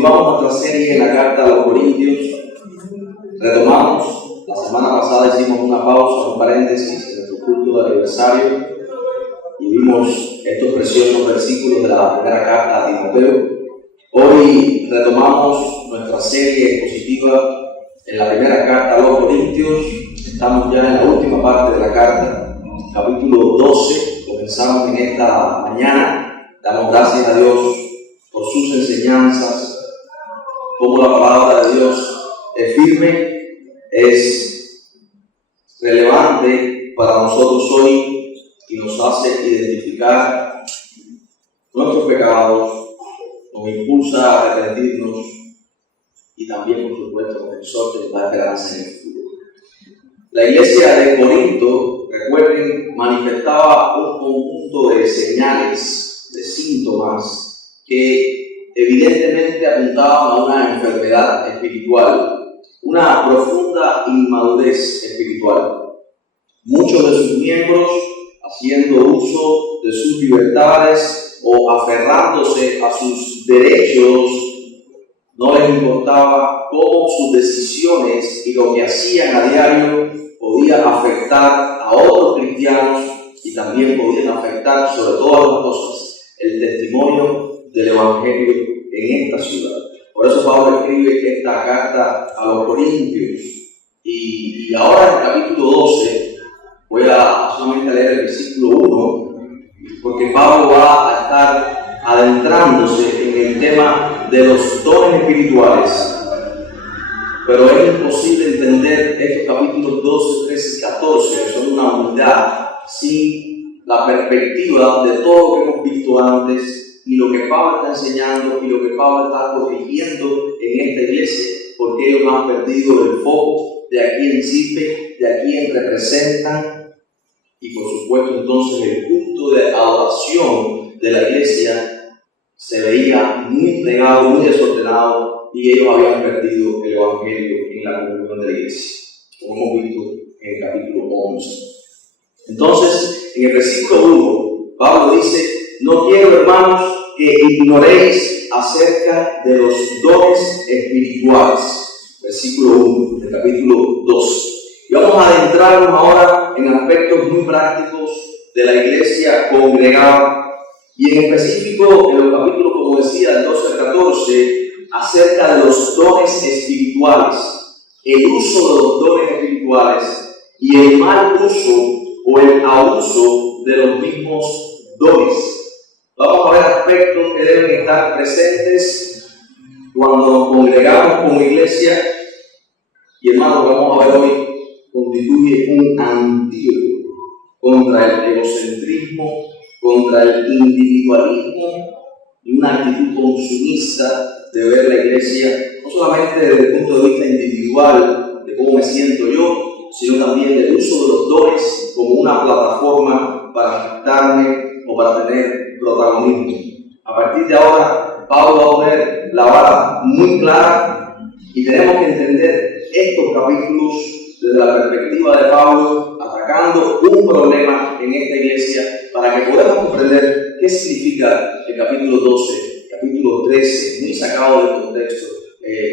Continuamos nuestra serie en la carta a los Corintios. Retomamos. La semana pasada hicimos una pausa, un paréntesis en nuestro culto de aniversario y vimos estos preciosos versículos de la primera carta a Timoteo. Hoy retomamos nuestra serie expositiva en la primera carta a los Corintios. Estamos ya en la última parte de la carta, capítulo 12. Comenzamos en esta mañana. Damos gracias a Dios por sus enseñanzas, como la palabra de Dios es firme, es relevante para nosotros hoy y nos hace identificar nuestros pecados, nos impulsa a arrepentirnos y también, por supuesto, nos exhorta a dar esperanza en el futuro. La iglesia de Corinto, recuerden, manifestaba un conjunto de señales, de síntomas que evidentemente apuntaban a una enfermedad espiritual, una profunda inmadurez espiritual. Muchos de sus miembros, haciendo uso de sus libertades o aferrándose a sus derechos, no les importaba cómo sus decisiones y lo que hacían a diario podía afectar a otros cristianos y también podían afectar, sobre todas las cosas, el testimonio del Evangelio en esta ciudad. Por eso Pablo escribe esta carta a los Corintios. Y ahora en el capítulo 12 voy a solamente leer el versículo 1, porque Pablo va a estar adentrándose en el tema de los dones espirituales. Pero es imposible entender estos capítulos 12, 13 y 14, que son una unidad, sin la perspectiva de todo lo que hemos visto antes y lo que Pablo está enseñando y lo que Pablo está corrigiendo en esta iglesia, porque ellos han perdido el foco de a quién sirven, de a quién representan, y por supuesto entonces el culto de adoración de la iglesia se veía muy plegado, muy desordenado, y ellos habían perdido el evangelio en la comunión de la iglesia, como hemos visto en el capítulo 11. Entonces, en el versículo 1, Pablo dice: no quiero, hermanos, que ignoréis acerca de los dones espirituales. Versículo 1 del capítulo 2. Y vamos a adentrarnos ahora en aspectos muy prácticos de la iglesia congregada y en específico en los capítulos, como decía, del 12 al 14, acerca de los dones espirituales, el uso de los dones espirituales y el mal uso o el abuso de los mismos dones. Vamos a ver aspectos que deben estar presentes cuando nos congregamos como iglesia, y hermano, lo que vamos a ver hoy constituye un antídoto contra el egocentrismo, contra el individualismo y una actitud consumista de ver la iglesia, no solamente desde el punto de vista individual, de cómo me siento yo, sino también del uso de los dones como una plataforma para afectarme o para tener protagonismo. A partir de ahora, Pablo va a poner la vara muy clara y tenemos que entender estos capítulos desde la perspectiva de Pablo, atacando un problema en esta iglesia para que podamos comprender qué significa el capítulo 12, capítulo 13, muy sacado del contexto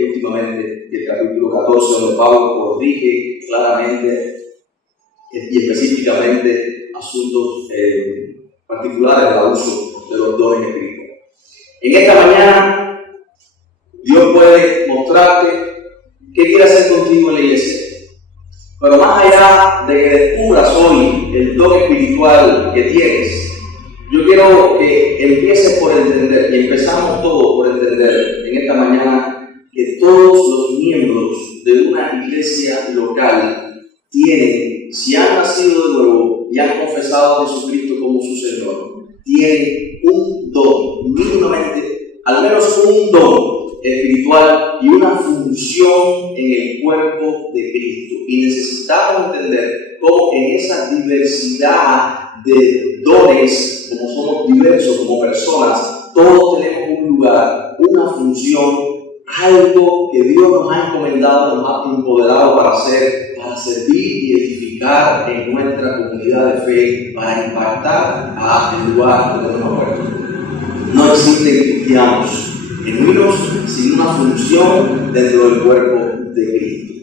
últimamente, y el capítulo 14, donde Pablo corrige claramente y específicamente asuntos particulares del abuso de los dones espirituales. En esta mañana, Dios puede mostrarte qué quiere hacer contigo en la iglesia. Pero más allá de que descubras hoy el don espiritual que tienes, yo quiero que empieces por entender, y empezamos todos por entender en esta mañana, que todos los miembros de una iglesia local tienen, si han nacido de nuevo y han confesado a Jesucristo como su Señor, tienen un don, mínimamente, al menos un don espiritual y una función en el cuerpo de Cristo. Y necesitamos entender cómo en esa diversidad de dones, como somos diversos como personas, todos tenemos un lugar, una función, algo que Dios nos ha encomendado, nos ha empoderado para hacer, para servir y edificar en nuestra comunidad de fe, para impactar a el lugar donde nos muerto. No existen cristianos genuinos sin una función dentro del cuerpo de Cristo.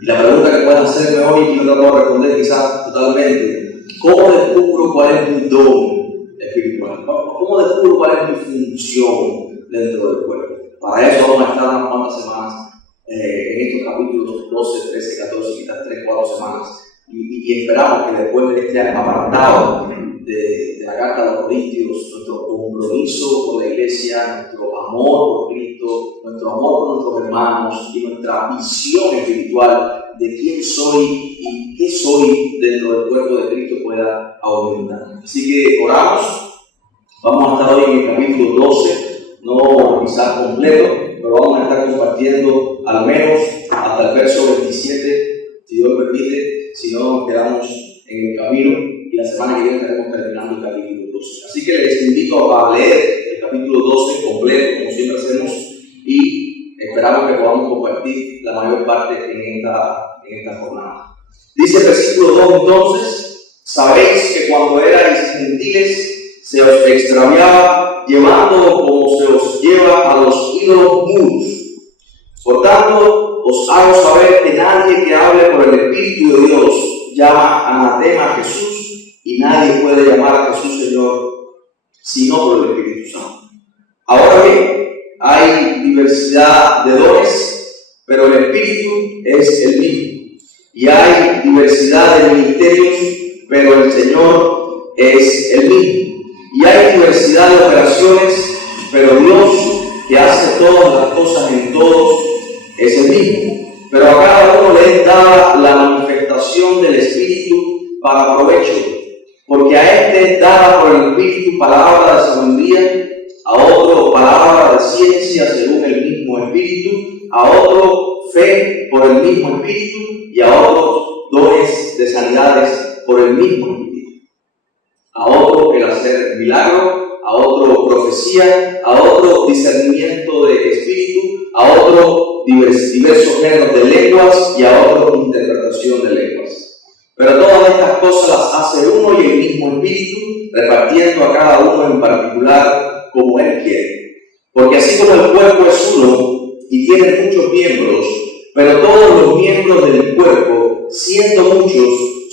Y la pregunta que puedes hacerme hoy, y no te puedo responder quizás totalmente, ¿cómo descubro cuál es mi don espiritual? ¿Cómo descubro cuál es mi función dentro del cuerpo? Para eso vamos a estar unas cuantas semanas en estos capítulos 12, 13, 14, quizás 3, 4 semanas. Y esperamos que después de este apartado de la carta de los Corintios, nuestro compromiso con la iglesia, nuestro amor por Cristo, nuestro amor por nuestros hermanos y nuestra visión espiritual de quién soy y qué soy dentro del cuerpo de Cristo pueda aumentar. Así que oramos. Vamos a estar hoy en el capítulo 12, no quizás completo, pero vamos a estar compartiendo al menos hasta el verso 27, si Dios permite. Si no, nos quedamos en el camino y la semana que viene estaremos terminando el capítulo 12. Así que les invito a leer el capítulo 12 completo, como siempre hacemos, y esperamos que podamos compartir la mayor parte en esta jornada. Dice el versículo 2 entonces: sabéis que cuando erais gentiles se os extraviaba, llevando como se os lleva a los ídolos mudos. Por tanto, os hago saber que nadie que hable por el Espíritu de Dios llama anatema a Jesús, y nadie puede llamar a Jesús Señor sino por el Espíritu Santo. Ahora bien, hay diversidad de dones, pero el Espíritu es el mismo. Y hay diversidad de ministerios, pero el Señor es el mismo. Y hay diversidad de operaciones, pero Dios, que hace todas las cosas en todos, es el mismo. Pero a cada uno le es dada la manifestación del Espíritu para provecho, porque a este es dada por el Espíritu palabra de sabiduría, a otro palabra de ciencia según el mismo Espíritu, a otro fe por el mismo Espíritu, y a otros dones de sanidades por el mismo Espíritu, a otro el hacer milagros, a otro profecía, a otro discernimiento de espíritu, a otro diversos géneros de lenguas y a otro interpretación de lenguas. Pero todas estas cosas las hace uno y el mismo Espíritu, repartiendo a cada uno en particular como Él quiere. Porque así como el cuerpo es uno y tiene muchos miembros, pero todos los miembros del cuerpo, siendo muchos,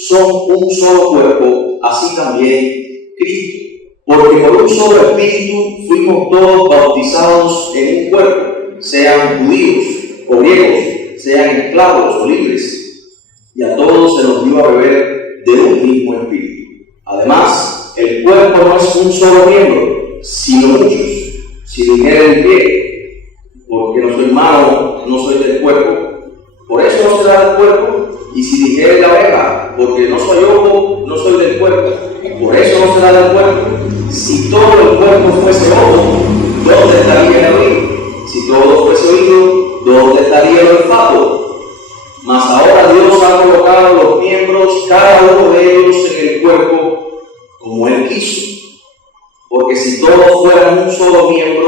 son un solo cuerpo, así también Cristo. Porque por un solo Espíritu fuimos todos bautizados en un cuerpo, sean judíos o griegos, sean esclavos o libres, y a todos se nos dio a beber de un mismo Espíritu. Además, el cuerpo no es un solo miembro, sino muchos. Si dijera el pie, porque no soy mano, no soy del cuerpo, por eso no será del cuerpo. Y si dijera la oreja, porque no soy ojo, no soy del cuerpo, por eso no será del cuerpo. Si todo el cuerpo fuese ojo, ¿dónde estaría el oído? Si todo fuese oído, ¿dónde estaría el olfato? Mas ahora Dios ha colocado los miembros, cada uno de ellos, en el cuerpo como Él quiso. Porque si todos fueran un solo miembro,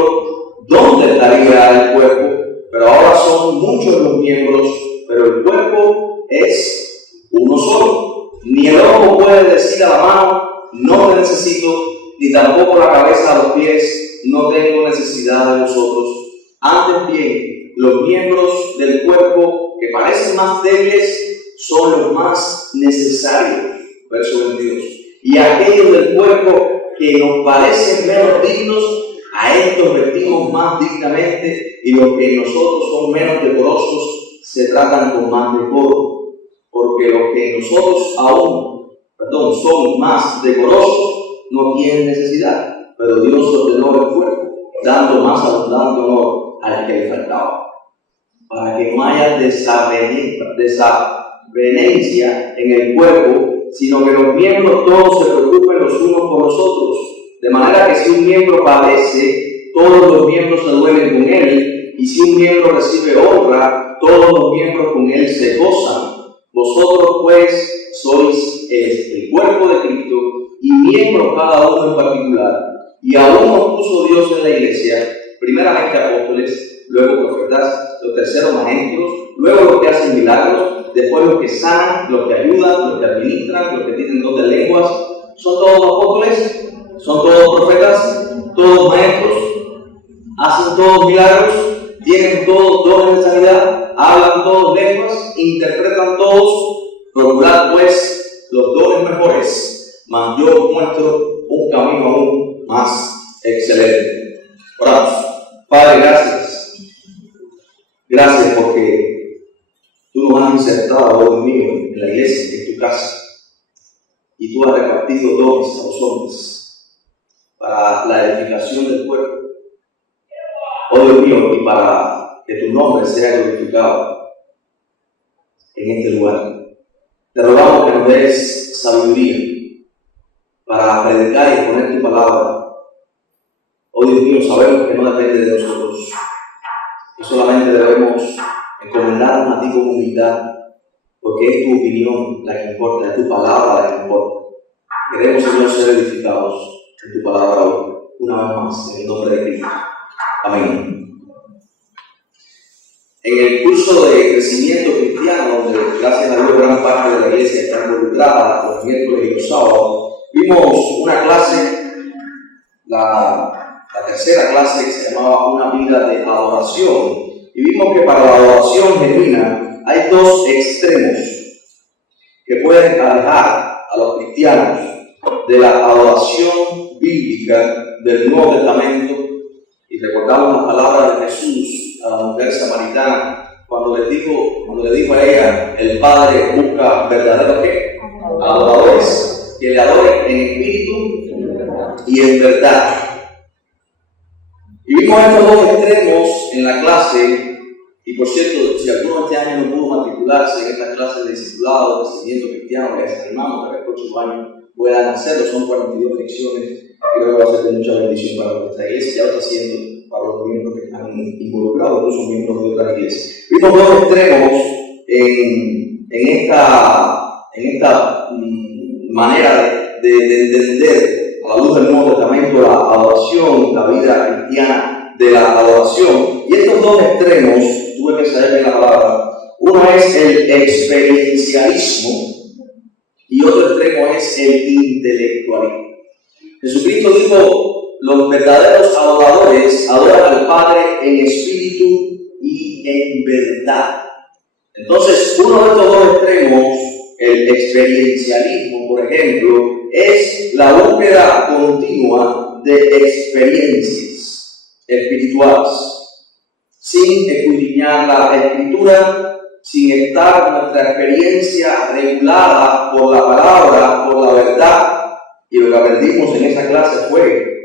¿dónde estaría el cuerpo? Pero ahora son muchos los miembros, pero el cuerpo es uno solo. Ni el ojo puede decir a la mano, no te necesito, ni tampoco la cabeza a los pies, no tengo necesidad de vosotros. Antes bien, los miembros del cuerpo que parecen más débiles son los más necesarios. Verso 22. Y aquellos del cuerpo que nos parecen menos dignos, a estos vestimos más dignamente, y los que en nosotros son menos decorosos se tratan con más decoro. Porque los que en nosotros son más decorosos no tienen necesidad, pero Dios ordenó el cuerpo, dando más abundante honor al que le faltaba, para que no haya desavenencia en el cuerpo, sino que los miembros todos se preocupen los unos por los otros, de manera que si un miembro padece, todos los miembros se duelen con él, y si un miembro recibe honra, todos los miembros con él se gozan. Vosotros pues sois el cuerpo de Cristo y miembros cada uno en particular, y aún nos puso Dios en la iglesia, primeramente apóstoles, luego profetas, los terceros maestros, luego los que hacen milagros, después los que sanan, los que ayudan, los que administran, los que tienen don de lenguas. ¿Son todos apóstoles? ¿Son todos profetas? ¿Todos maestros? hacen todos milagros, tienen todos dones de sanidad, hablan todos lenguas, interpretan todos. Procurad pues los dones mejores, mas yo muestro un camino aún más excelente. Oramos. Padre, gracias. Gracias porque tú nos has insertado, Dios mío, en la iglesia, en tu casa. Y tú has repartido dones a los hombres para la edificación del cuerpo. Oh Dios mío, y para que tu nombre sea glorificado en este lugar. Te rogamos que nos des sabiduría para predicar y exponer tu palabra. Oh Dios mío, sabemos que no depende de nosotros, que solamente debemos encomendarnos a ti con humildad, porque es tu opinión la que importa, es tu palabra la que importa. Queremos, Señor, ser edificados en tu palabra hoy, una vez más, en el nombre de Cristo. Amén. En el curso de crecimiento cristiano, donde gracias a Dios gran parte de la iglesia está involucrada los miércoles y los sábados, vimos una clase, la tercera clase, que se llamaba Una vida de adoración, y vimos que para la adoración genuina hay dos extremos que pueden alejar a los cristianos de la adoración bíblica del Nuevo Testamento. Y recordamos las palabras de Jesús a la mujer samaritana cuando le dijo a ella: el Padre busca verdaderos adoradores, que le adoren en espíritu y en verdad. Y vimos estos dos extremos en la clase. Y por cierto, si alguno este año no pudo matricularse en estas clases de discipulado, de crecimiento cristiano, les animamos a que el próximo año puedan hacerlo. Son 42 lecciones. Creo que va a ser de mucha bendición para nuestra iglesia. Ya lo está haciendo para los miembros que están involucrados, incluso miembros de otras iglesias. Vimos dos extremos en esta manera de entender a la luz del Nuevo Testamento la adoración, la vida cristiana de la adoración. Y estos dos extremos, tuve que saber bien la palabra, uno es el experiencialismo y otro extremo es el intelectualismo. Jesucristo dijo: los verdaderos adoradores adoran al Padre en espíritu y en verdad. Entonces, uno de estos dos extremos, el experiencialismo, por ejemplo, es la búsqueda continua de experiencias espirituales, sin escudriñar la Escritura, sin estar nuestra experiencia regulada por la palabra, por la verdad. Y lo que aprendimos en esa clase fue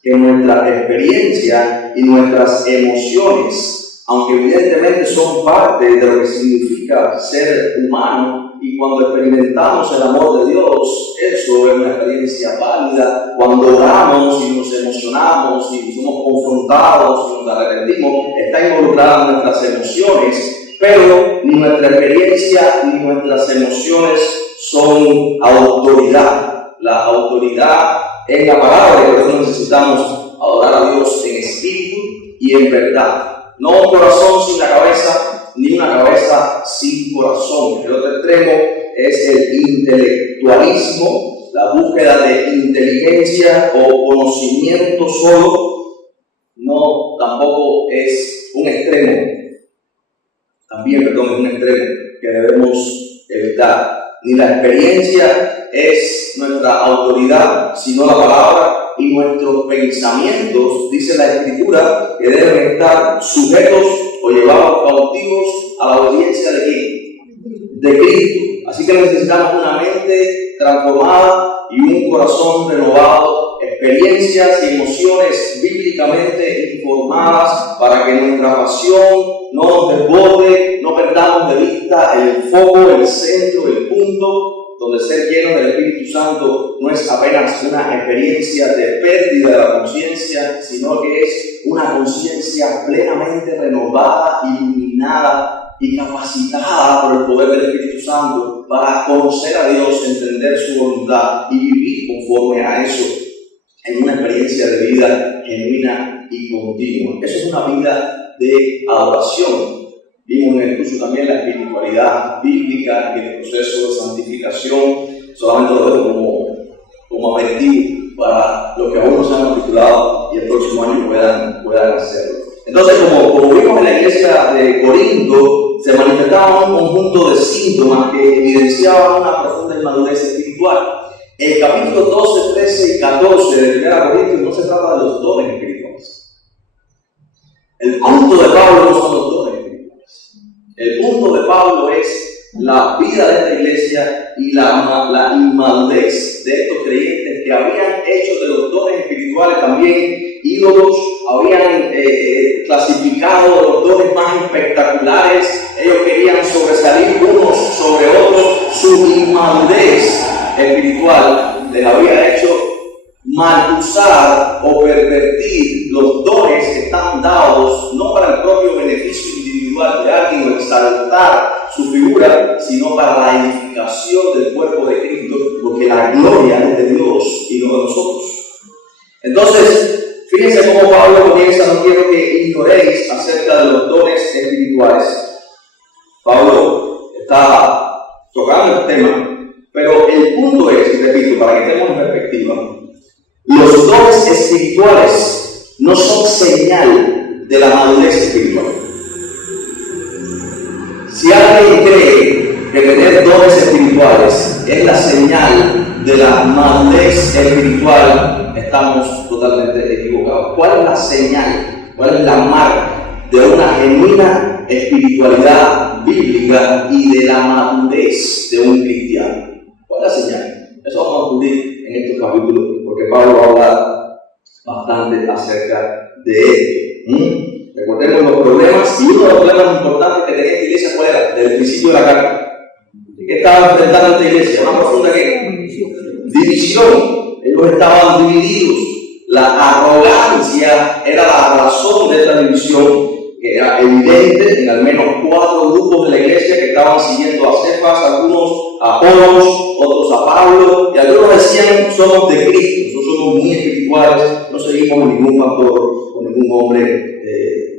que nuestra experiencia y nuestras emociones, aunque evidentemente son parte de lo que significa ser humano, y cuando experimentamos el amor de Dios, eso es una experiencia válida. Cuando oramos y nos emocionamos y somos confrontados y nos arrepentimos, está involucrada nuestras emociones, pero ni nuestra experiencia ni nuestras emociones son autoridad. La autoridad es la palabra, y por eso necesitamos adorar a Dios en espíritu y en verdad. No un corazón sin la cabeza, ni una cabeza sin corazón. El otro extremo es el intelectualismo, la búsqueda de inteligencia o conocimiento solo. No, tampoco es un extremo. También, es un extremo que debemos evitar. Ni la experiencia es nuestra autoridad, sino la palabra, y nuestros pensamientos, dice la Escritura, que deben estar sujetos o llevados cautivos a la obediencia de ¿quién? De Cristo. Así que necesitamos una mente transformada y un corazón renovado, experiencias y emociones bíblicamente informadas para que nuestra pasión no nos desborde, no perdamos de vista el foco, el centro, el punto, donde ser lleno del Espíritu Santo no es apenas una experiencia de pérdida de la conciencia, sino que es una conciencia plenamente renovada, iluminada y capacitada por el poder del Espíritu Santo para conocer a Dios, entender su voluntad y vivir conforme a eso en una experiencia de vida genuina y continua. Eso es una vida de adoración. Vimos en el curso también la espiritualidad bíblica y el proceso de santificación. Solamente lo dejo como aperitivo para los que aún no se han matriculado y el próximo año puedan hacerlo. Entonces, como vimos en la iglesia de Corinto, se manifestaba un conjunto de síntomas que evidenciaban una profunda inmadurez espiritual. El capítulo 12, 13 y 14 de 1 Corintios no se trata de los dones espirituales. El punto de Pablo no son los dones espirituales. El punto de Pablo es la vida de esta iglesia y la inmadurez de estos creyentes que habían hecho de los dones espirituales también ídolos, habían clasificado los dones más espectaculares, ellos querían sobresalir unos sobre otros, su inmadurez espiritual les había hecho mal usar o pervertir los dones que están dados no para el propio beneficio individual de alguien o exaltar su figura, sino para la edificación del cuerpo de Cristo, porque la gloria es de Dios y no de nosotros. Entonces, fíjense cómo Pablo comienza: no quiero que ignoréis acerca de los dones espirituales. Pablo está tocando el tema, pero el punto es, y repito, para que tengamos en perspectiva, los dones espirituales no son señal de la madurez espiritual. Si alguien cree que tener dones espirituales es la señal de la madurez espiritual, estamos totalmente equivocados. ¿Cuál es la señal? ¿Cuál es la marca de una genuina espiritualidad bíblica y de la madurez de un cristiano? ¿Cuál es la señal? Eso vamos a descubrir en estos capítulos, porque Pablo va a hablar bastante acerca de esto. Recordemos los problemas, y uno de los problemas importantes que tenía esta iglesia, ¿cuál era? Desde el principio de la carta. ¿Qué estaba enfrentando esta iglesia? Una profunda división. Ellos estaban divididos. La arrogancia era la razón de esta división, que era evidente en al menos 4 grupos de la iglesia que estaban siguiendo a Cefas, algunos a Apolos, otros a Pablo, y algunos decían: somos de Cristo, nosotros somos muy espirituales, no seguimos a ningún pastor o ningún hombre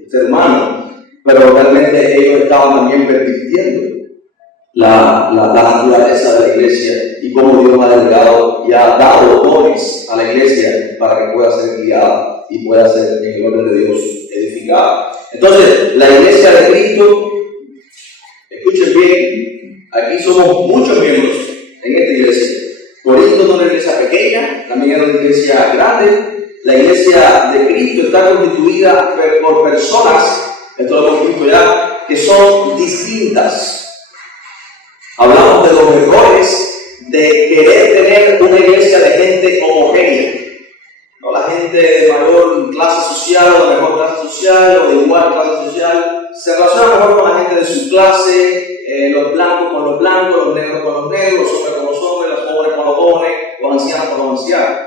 ser humano. Pero realmente ellos estaban también pervirtiendo la naturaleza de la iglesia y cómo Dios ha delegado y ha dado dones a la iglesia para que pueda ser guiada y pueda ser en el orden de Dios edificada. Entonces, la iglesia de Cristo, escuchen bien, aquí somos muchos miembros en esta iglesia. Corinto no era una iglesia pequeña, también era una iglesia grande. La iglesia de Cristo está constituida por personas, esto lo hemos visto ya, que son distintas. Hablamos de los errores de querer tener una iglesia de gente homogénea. No la gente de mayor clase social o de mejor clase social o de igual clase social. Se relaciona mejor con la gente de su clase, los blancos con los blancos, los negros con los negros, los hombres con los hombres, los jóvenes con los jóvenes, los ancianos con los ancianos.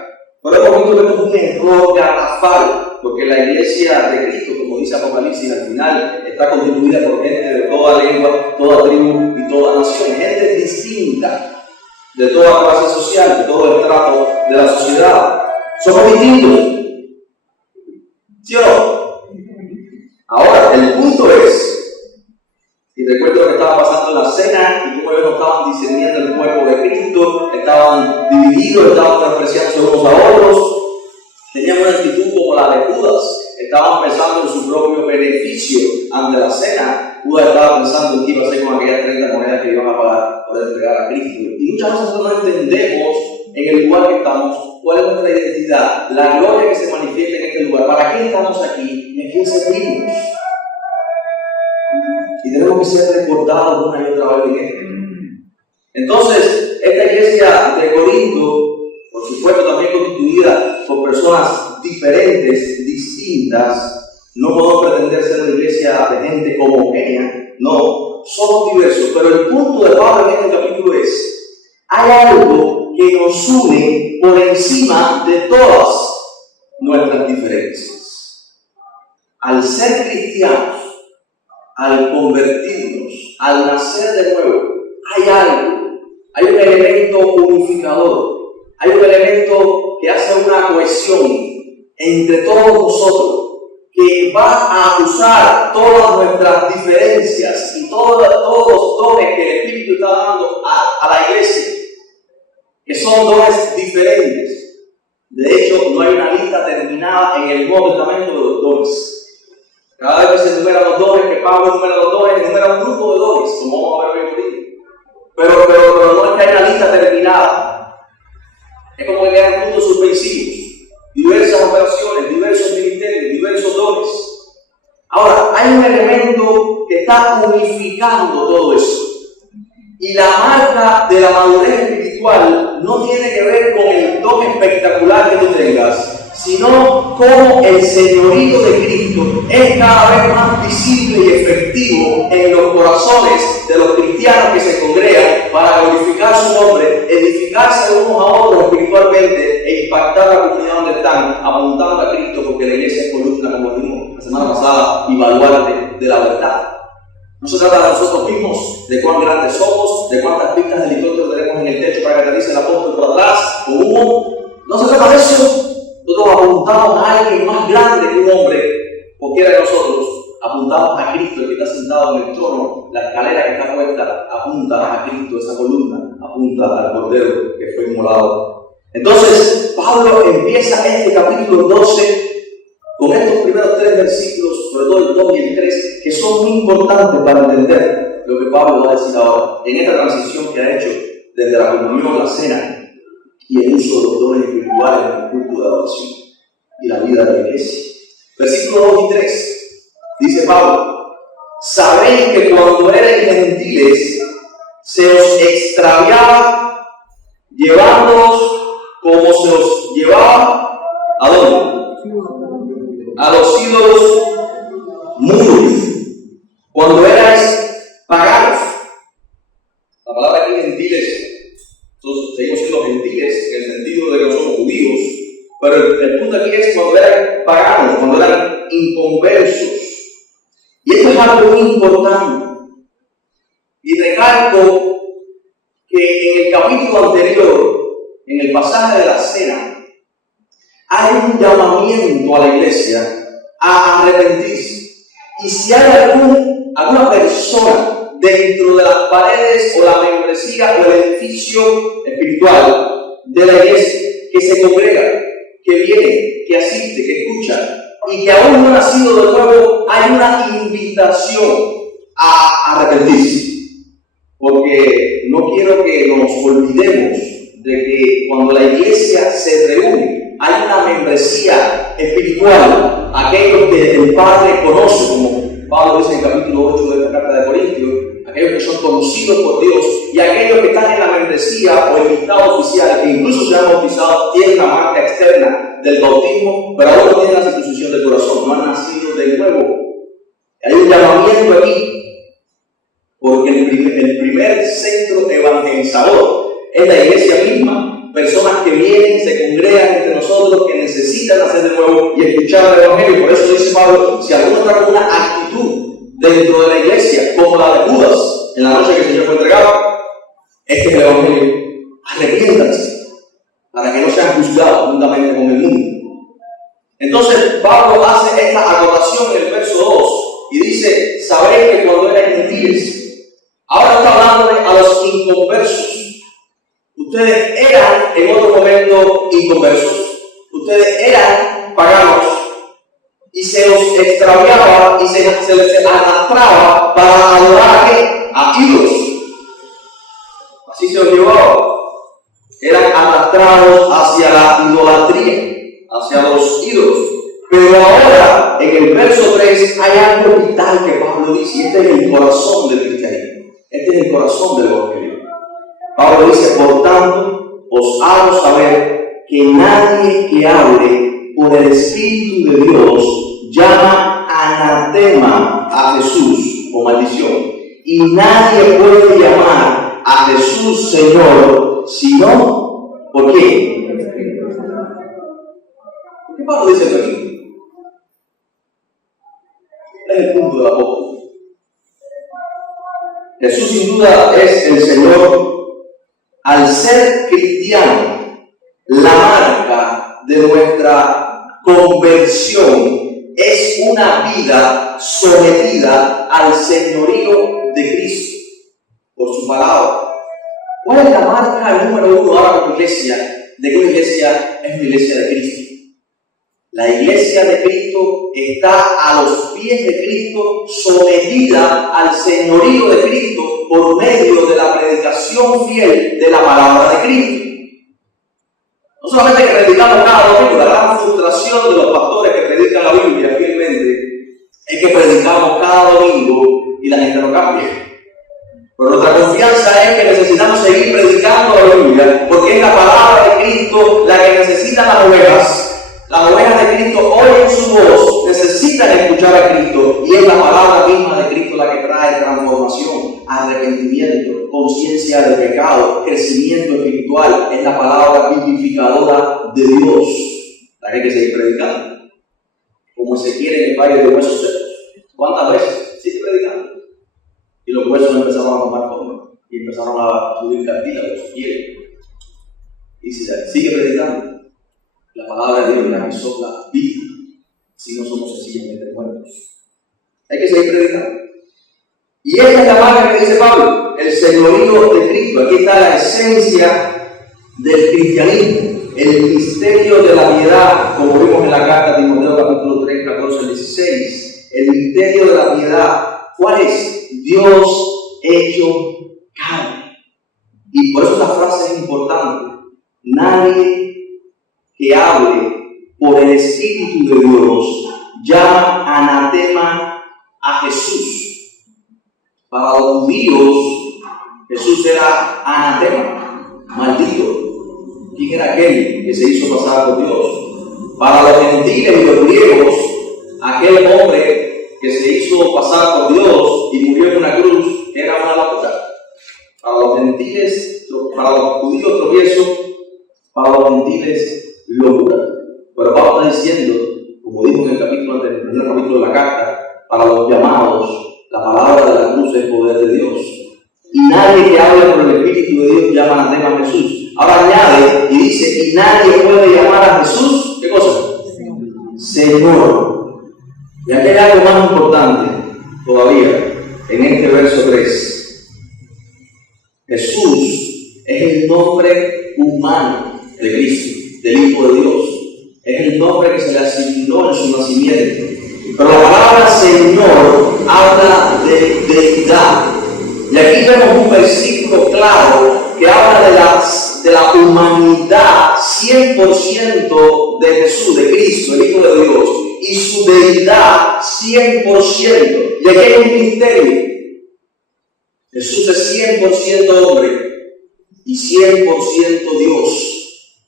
Pero hemos visto que esto es un error garrafal, porque la iglesia de Cristo, como dice Apocalipsis, al final está constituida por gente de toda lengua, toda tribu y toda nación, gente distinta, de toda clase social, de todo el trato de la sociedad. Somos distintos, ¿sí o no? Ahora, el punto es, y recuerdo lo que estaba pasando en la cena y cómo ellos no estaban discerniendo el cuerpo de Cristo, estaban divididos, estaban despreciándose unos a otros, tenían una actitud como la de Judas, estaban pensando en su propio beneficio ante la cena. Judas estaba pensando en qué iba a hacer con aquellas 30 monedas que iban a pagar por entregar a Cristo. Y muchas veces nosotros no entendemos en el lugar que estamos cuál es nuestra identidad, la gloria que se manifiesta en este lugar, para qué estamos aquí y a quién servimos. Y tenemos que ser recordados una y otra vez en esto. Entonces, esta iglesia de Corinto, por supuesto también constituida por personas diferentes, distintas, no podemos pretender ser una iglesia de gente homogénea, no, somos diversos. Pero el punto de Pablo en este capítulo es: hay algo que nos une por encima de todas nuestras diferencias. Al ser cristianos, al convertirnos, al nacer de nuevo, hay un elemento unificador, hay un elemento que hace una cohesión entre todos nosotros, que va a usar todas nuestras diferencias y todos los dones que el Espíritu está dando a la iglesia, que son dones diferentes. De hecho, no hay una lista lista terminada en el Nuevo Testamento de los dones. Cada vez que se enumeran los dones, que Pablo enumera los dones, enumera un grupo de dones, como vamos a ver hoy. Pero no es que haya una lista terminada. Es como que quedan puntos suspensivos. Diversas operaciones, diversos ministerios, diversos dones. Ahora, hay un elemento que está unificando todo eso. Y la marca de la madurez espiritual no tiene que ver con el don espectacular que tú tengas, sino cómo el señorío de Cristo es cada vez más visible y efectivo en los corazones de los cristianos que se congregan para glorificar su nombre, edificarse unos a otros espiritualmente e impactar la comunidad donde están, apuntando a Cristo, porque la iglesia es columna, como dijimos la semana pasada, y baluarte de la verdad. No se trata de nosotros mismos, de cuán grandes somos, de cuántas pistas de helicóptero tenemos en el techo para que aterrice el apóstol por atrás, o humo. No se trata de eso. Nosotros apuntamos a alguien más grande que un hombre, cualquiera de nosotros. Apuntamos a Cristo, el que está sentado en el trono. La escalera que está puesta apunta a Cristo, esa columna apunta al Cordero que fue inmolado. Entonces, Pablo empieza este capítulo 12 con estos primeros 3 versículos, sobre todo el 2 y el 3, que son muy importantes para entender lo que Pablo va a decir ahora, en esta transición que ha hecho desde la comunión a la cena y el uso de los dones espirituales en el culto de adoración y la vida de la iglesia. Versículos 2 y 3, dice Pablo: sabéis que cuando erais gentiles se os extraviaba, llevándoos como se os llevaba, ¿a dónde? A los ídolos mudos, cuando erais paganos. La palabra aquí gentiles, entonces seguimos siendo gentiles en el sentido de que no somos judíos, pero el punto aquí es cuando eran paganos, cuando eran inconversos. Y esto es algo muy importante. Y recalco que en el capítulo anterior, en el pasaje de la cena, hay un llamamiento a la iglesia a arrepentirse. Y si hay alguna persona dentro de las paredes o la membresía o el edificio espiritual de la iglesia que se congrega, que viene, que asiste, que escucha y que aún no ha nacido de nuevo, hay una invitación a arrepentirse. Porque no quiero que nos olvidemos de que cuando la iglesia se reúne, hay una membresía espiritual, aquellos que el Padre conoce, como Pablo dice en el capítulo 8 de la carta de Corintios, aquellos que son conocidos por Dios, y aquellos que están en la membresía o el listado oficial, que incluso se han bautizado, tienen la marca externa del bautismo, pero aún no tienen la circuncisión del corazón, no han nacido de nuevo. Hay un llamamiento aquí, porque el primer centro evangelizador es la iglesia misma. Personas que vienen, se congregan entre nosotros, que necesitan hacer de nuevo y escuchar el Evangelio. Por eso dice Pablo: si alguno está con una actitud dentro de la iglesia, como la de Judas, en la noche que el Señor fue entregado, este es el Evangelio. Arrepiéntanse, para que no sean juzgados juntamente con el mundo. Entonces, Pablo hace esta acotación en el verso 2 y dice: sabéis que cuando eran gentiles, ahora está hablándole a los inconversos. Ustedes eran en otro momento inconversos, ustedes eran paganos y se os extraviaba y se les arrastraba para adorar a ídolos. Así se os llevaba. Eran arrastrados hacia la idolatría, hacia los ídolos. Pero ahora, en el verso 3, hay algo vital que Pablo dice, y este es el corazón del cristianismo, este es el corazón del evangelio. Pablo dice: por tanto, os hago saber que nadie que hable por el Espíritu de Dios llama anatema a Jesús o maldición. Y nadie puede llamar a Jesús Señor, sino, ¿por qué? ¿Por qué Pablo dice esto aquí? Es el punto del apóstol. Jesús sin duda es el Señor. Al ser cristiano, la marca de nuestra conversión es una vida sometida al señorío de Cristo por su palabra. ¿Cuál es la marca número 1 ahora como iglesia de que una iglesia es una iglesia de Cristo? La iglesia de Cristo está a los pies de Cristo, sometida al señorío de Cristo por medio de la predicación fiel de la palabra de Cristo. No solamente que predicamos cada domingo, la gran frustración de los pastores que predican la Biblia fielmente es que predicamos cada domingo y la gente no cambia. Pero nuestra confianza es que necesitamos seguir predicando la Biblia, porque es la palabra de Cristo la que necesitan las ovejas. Las ovejas de Cristo oyen su voz, necesitan escuchar a Cristo, y es la palabra misma de Cristo la que trae transformación, arrepentimiento, conciencia de pecado, crecimiento espiritual. Es la palabra vivificadora de Dios la que hay que seguir predicando. Como se quiere en el valle de huesos secos. ¿Cuántas veces? Sigue predicando. Y los huesos empezaron a tomar forma y empezaron a subir cartílagos, piel. Y si sigue predicando, la palabra de Dios es la que sopla vida, si no somos sencillamente muertos. Hay que seguir predicando. Y esta es la marca que dice Pablo, el señorío de Cristo. Aquí está la esencia del cristianismo, el misterio de la piedad, como vimos en la carta de Timoteo capítulo 3, 14 al 16. El misterio de la piedad, ¿cuál es? Dios hecho carne. Y por eso esta frase es importante. Nadie que hable por el Espíritu de Dios llama anatema a Jesús. Para los judíos, Jesús era anatema, maldito. ¿Quién era aquel que se hizo pasar por Dios? Para los gentiles y los griegos, aquel hombre que se hizo pasar por Dios y murió en una cruz era una locura. Para los gentiles, para los judíos tropiezo, para los gentiles locura. Pero Pablo está diciendo, como dijo en el primer capítulo de la carta, para los llamados, la palabra de la cruz es el poder de Dios. Y nadie que hable por el Espíritu de Dios llama anatema a Jesús. Ahora añade y dice, y nadie puede llamar a Jesús, ¿qué cosa? Señor. Y aquí hay algo más importante todavía en este verso 3. Jesús es el nombre humano de Cristo, del Hijo de Dios. Es el nombre que se le asignó en su nacimiento. Pero la palabra Señor habla de deidad. Y aquí vemos un versículo claro que habla de la humanidad 100% de Jesús, de Cristo, el Hijo de Dios, y su deidad 100%. Y aquí hay un misterio. Jesús es 100% hombre y 100% Dios.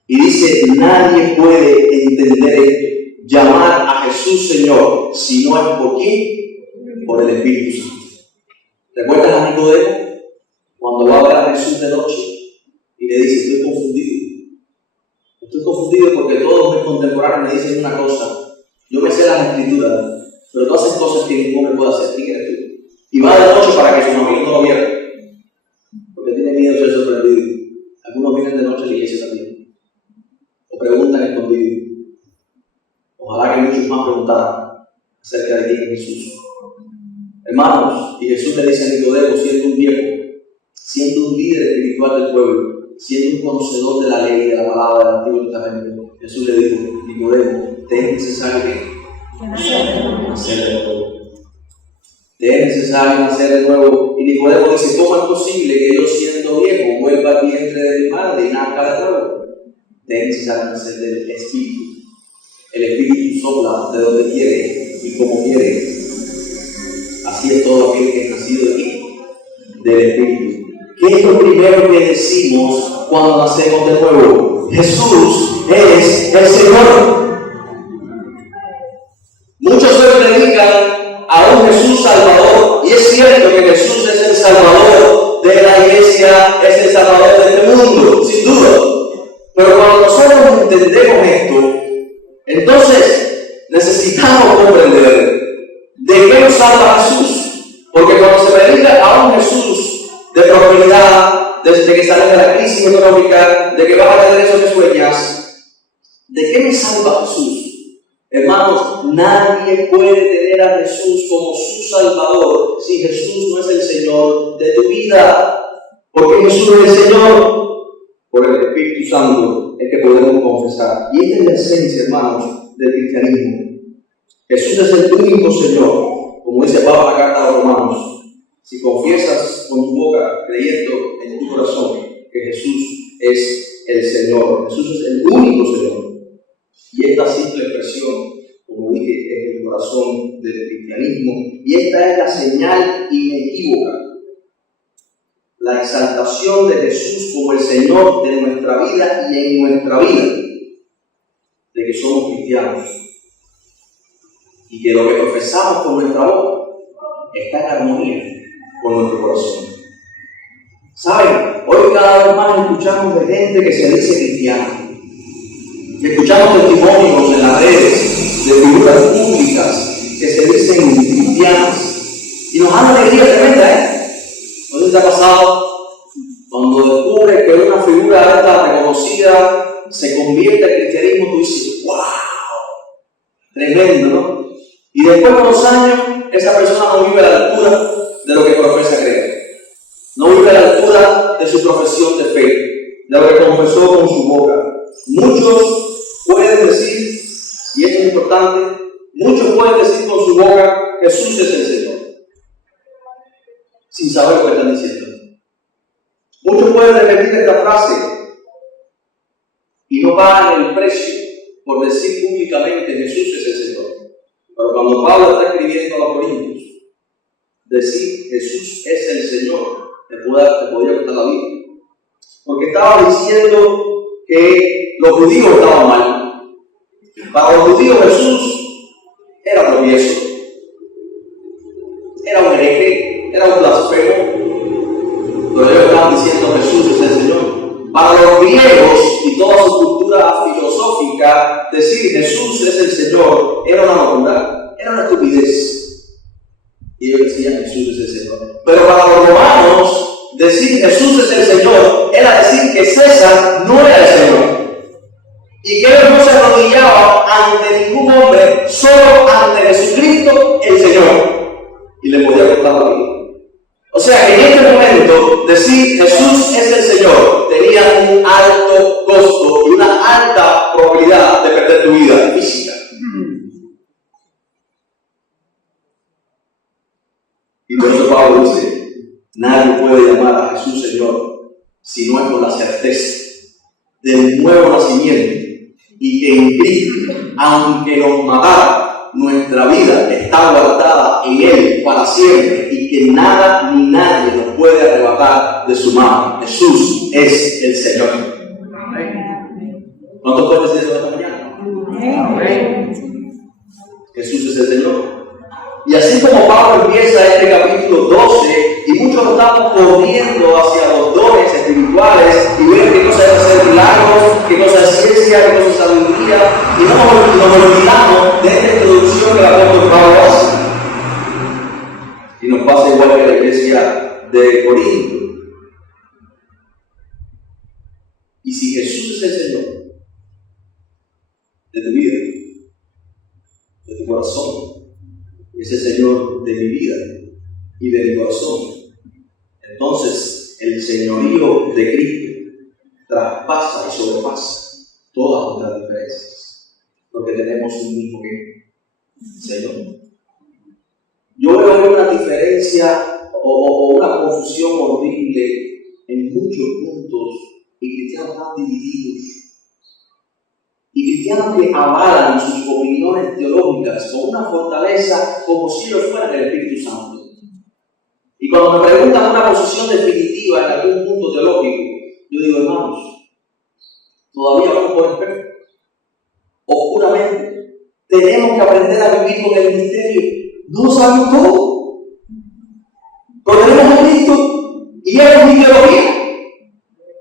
Y dice, nadie puede entender esto, llamar a Jesús Señor, si no es por quién, por el Espíritu Santo. ¿Recuerdas a Nicodemo? Cuando va a ver a Jesús de noche y le dice, estoy confundido. Estoy confundido porque todos mis contemporáneos me dicen una cosa. Yo me sé las escrituras, pero tú haces cosas que ningún hombre puede hacer. ¿Quién eres tú? Y va de noche para que su familia no lo viera, porque tiene miedo de ser sorprendido. Algunos vienen de noche a la iglesia también, o preguntan escondido. Ojalá que muchos más preguntaran acerca de quién es Jesús. Hermanos, y Jesús le dice a Nicodemo, siendo un viejo, siendo un líder espiritual del pueblo, siendo un conocedor de la ley y de la palabra del Antiguo Testamento, Jesús le dijo, Nicodemo, te es necesario nacer de nuevo. Te es necesario nacer de nuevo. Y Nicodemo dice, ¿cómo es posible que yo siendo viejo vuelva al vientre de mi madre y nazca de nuevo? Te es necesario nacer del Espíritu. El Espíritu sopla de donde quiere y como quiere. Así es todo aquel que es nacido de aquí, del Espíritu. ¿Qué es lo primero que decimos cuando nacemos de nuevo? Jesús es el Señor. Muchos hoy predican a un Jesús Salvador, y es cierto que Jesús es el Salvador de la iglesia, es el Salvador de este mundo, sin duda. Pero cuando nosotros entendemos esto, entonces necesitamos comprender de qué nos salva Jesús. Porque cuando se predica a un Jesús de prosperidad, desde que sales de la crisis económica, de que vas a tener eso que sueñas, ¿de qué me salva Jesús? Hermanos, nadie puede tener a Jesús como su Salvador si Jesús no es el Señor de tu vida. ¿Por qué Jesús es el Señor? Por el Espíritu Santo es que podemos confesar. Y esta es la esencia, hermanos, del cristianismo. Jesús es el único Señor, como dice Pablo en la carta a los Romanos. Si confiesas con tu boca, creyendo en tu corazón que Jesús es el Señor, Jesús es el único Señor. Y esta simple expresión, como dije, es el corazón del cristianismo, y esta es la señal inequívoca. La exaltación de Jesús como el Señor de nuestra vida y en nuestra vida, de que somos cristianos. Y que lo que profesamos con nuestra boca está en armonía con nuestro corazón. ¿Saben? Hoy cada vez más escuchamos de gente que se dice cristiana. Escuchamos testimonios en las redes de figuras públicas que se dicen cristianas. Y nos dan alegría tremenda, ¿No sé si te ha pasado? Cuando descubres que una figura alta reconocida se convierte en cristianismo, tú dices, ¡wow! Tremendo, ¿no? Y después de unos años, esa persona no vive a la altura de lo que profesa creer. No vive a la altura de su profesión de fe, de lo que confesó con su boca. Muchos pueden decir, y esto es importante, muchos pueden decir con su boca, Jesús es el Señor, sin saber lo que están diciendo. Muchos pueden repetir esta frase y no pagan el precio por decir públicamente Jesús es el Señor. Pero cuando Pablo está escribiendo a los Corintios, decir Jesús es el Señor te podría costar la vida. Porque estaba diciendo que los judíos estaban mal. Para los judíos Jesús era tropiezo, era un hereje, era un blasfemo. Pero ellos estaban diciendo Jesús es el Señor. Para los griegos y toda su cultura filosófica, decir Jesús es el Señor era una locura, era una estupidez. Y ellos decían Jesús es el Señor. Pero para los romanos, decir Jesús es el Señor era decir que César no era el Señor. Y que ellos no se arrodillaban ante ningún hombre, solo ante Jesucristo el Señor. Y le podía costar la vida. O sea que en este momento decir Jesús es el Señor tenía un alto costo y una alta probabilidad de perder tu vida física. Y por eso Pablo dice, nadie puede llamar a Jesús Señor si no es con la certeza del nuevo nacimiento y que en Cristo, aunque nos matara, nuestra vida está guardada en Él para siempre y que nada ni nadie nos puede arrebatar de su mano. Jesús es el Señor. ¿Cuántos pueden decir eso esta mañana? Jesús es el Señor. Y así como Pablo empieza este capítulo 12, y muchos estamos corriendo hacia los dones espirituales y ven qué cosa es hacer milagros, qué cosa es ciencia, qué cosa es sabiduría, y no nos olvidamos de esta introducción que el apóstol Pablo hace. Y nos pasa igual que la iglesia de Corinto. Y si Jesús es el Señor de tu vida, de tu corazón, es el Señor de mi vida y de mi corazón, entonces el señorío de Cristo traspasa y sobrepasa todas nuestras diferencias, porque tenemos un mismo Señor. Yo veo una diferencia o una confusión horrible en muchos puntos y cristianos tan divididos. Y cristianos que avalan sus opiniones teológicas con una fortaleza como si ellos fueran el Espíritu Santo. Y cuando me preguntan una posición definitiva en algún punto teológico, yo digo, hermanos, todavía vamos por espejo. Oscuramente, tenemos que aprender a vivir con el misterio. No lo sabemos todo. Pero tenemos a Cristo y Él es mi teología.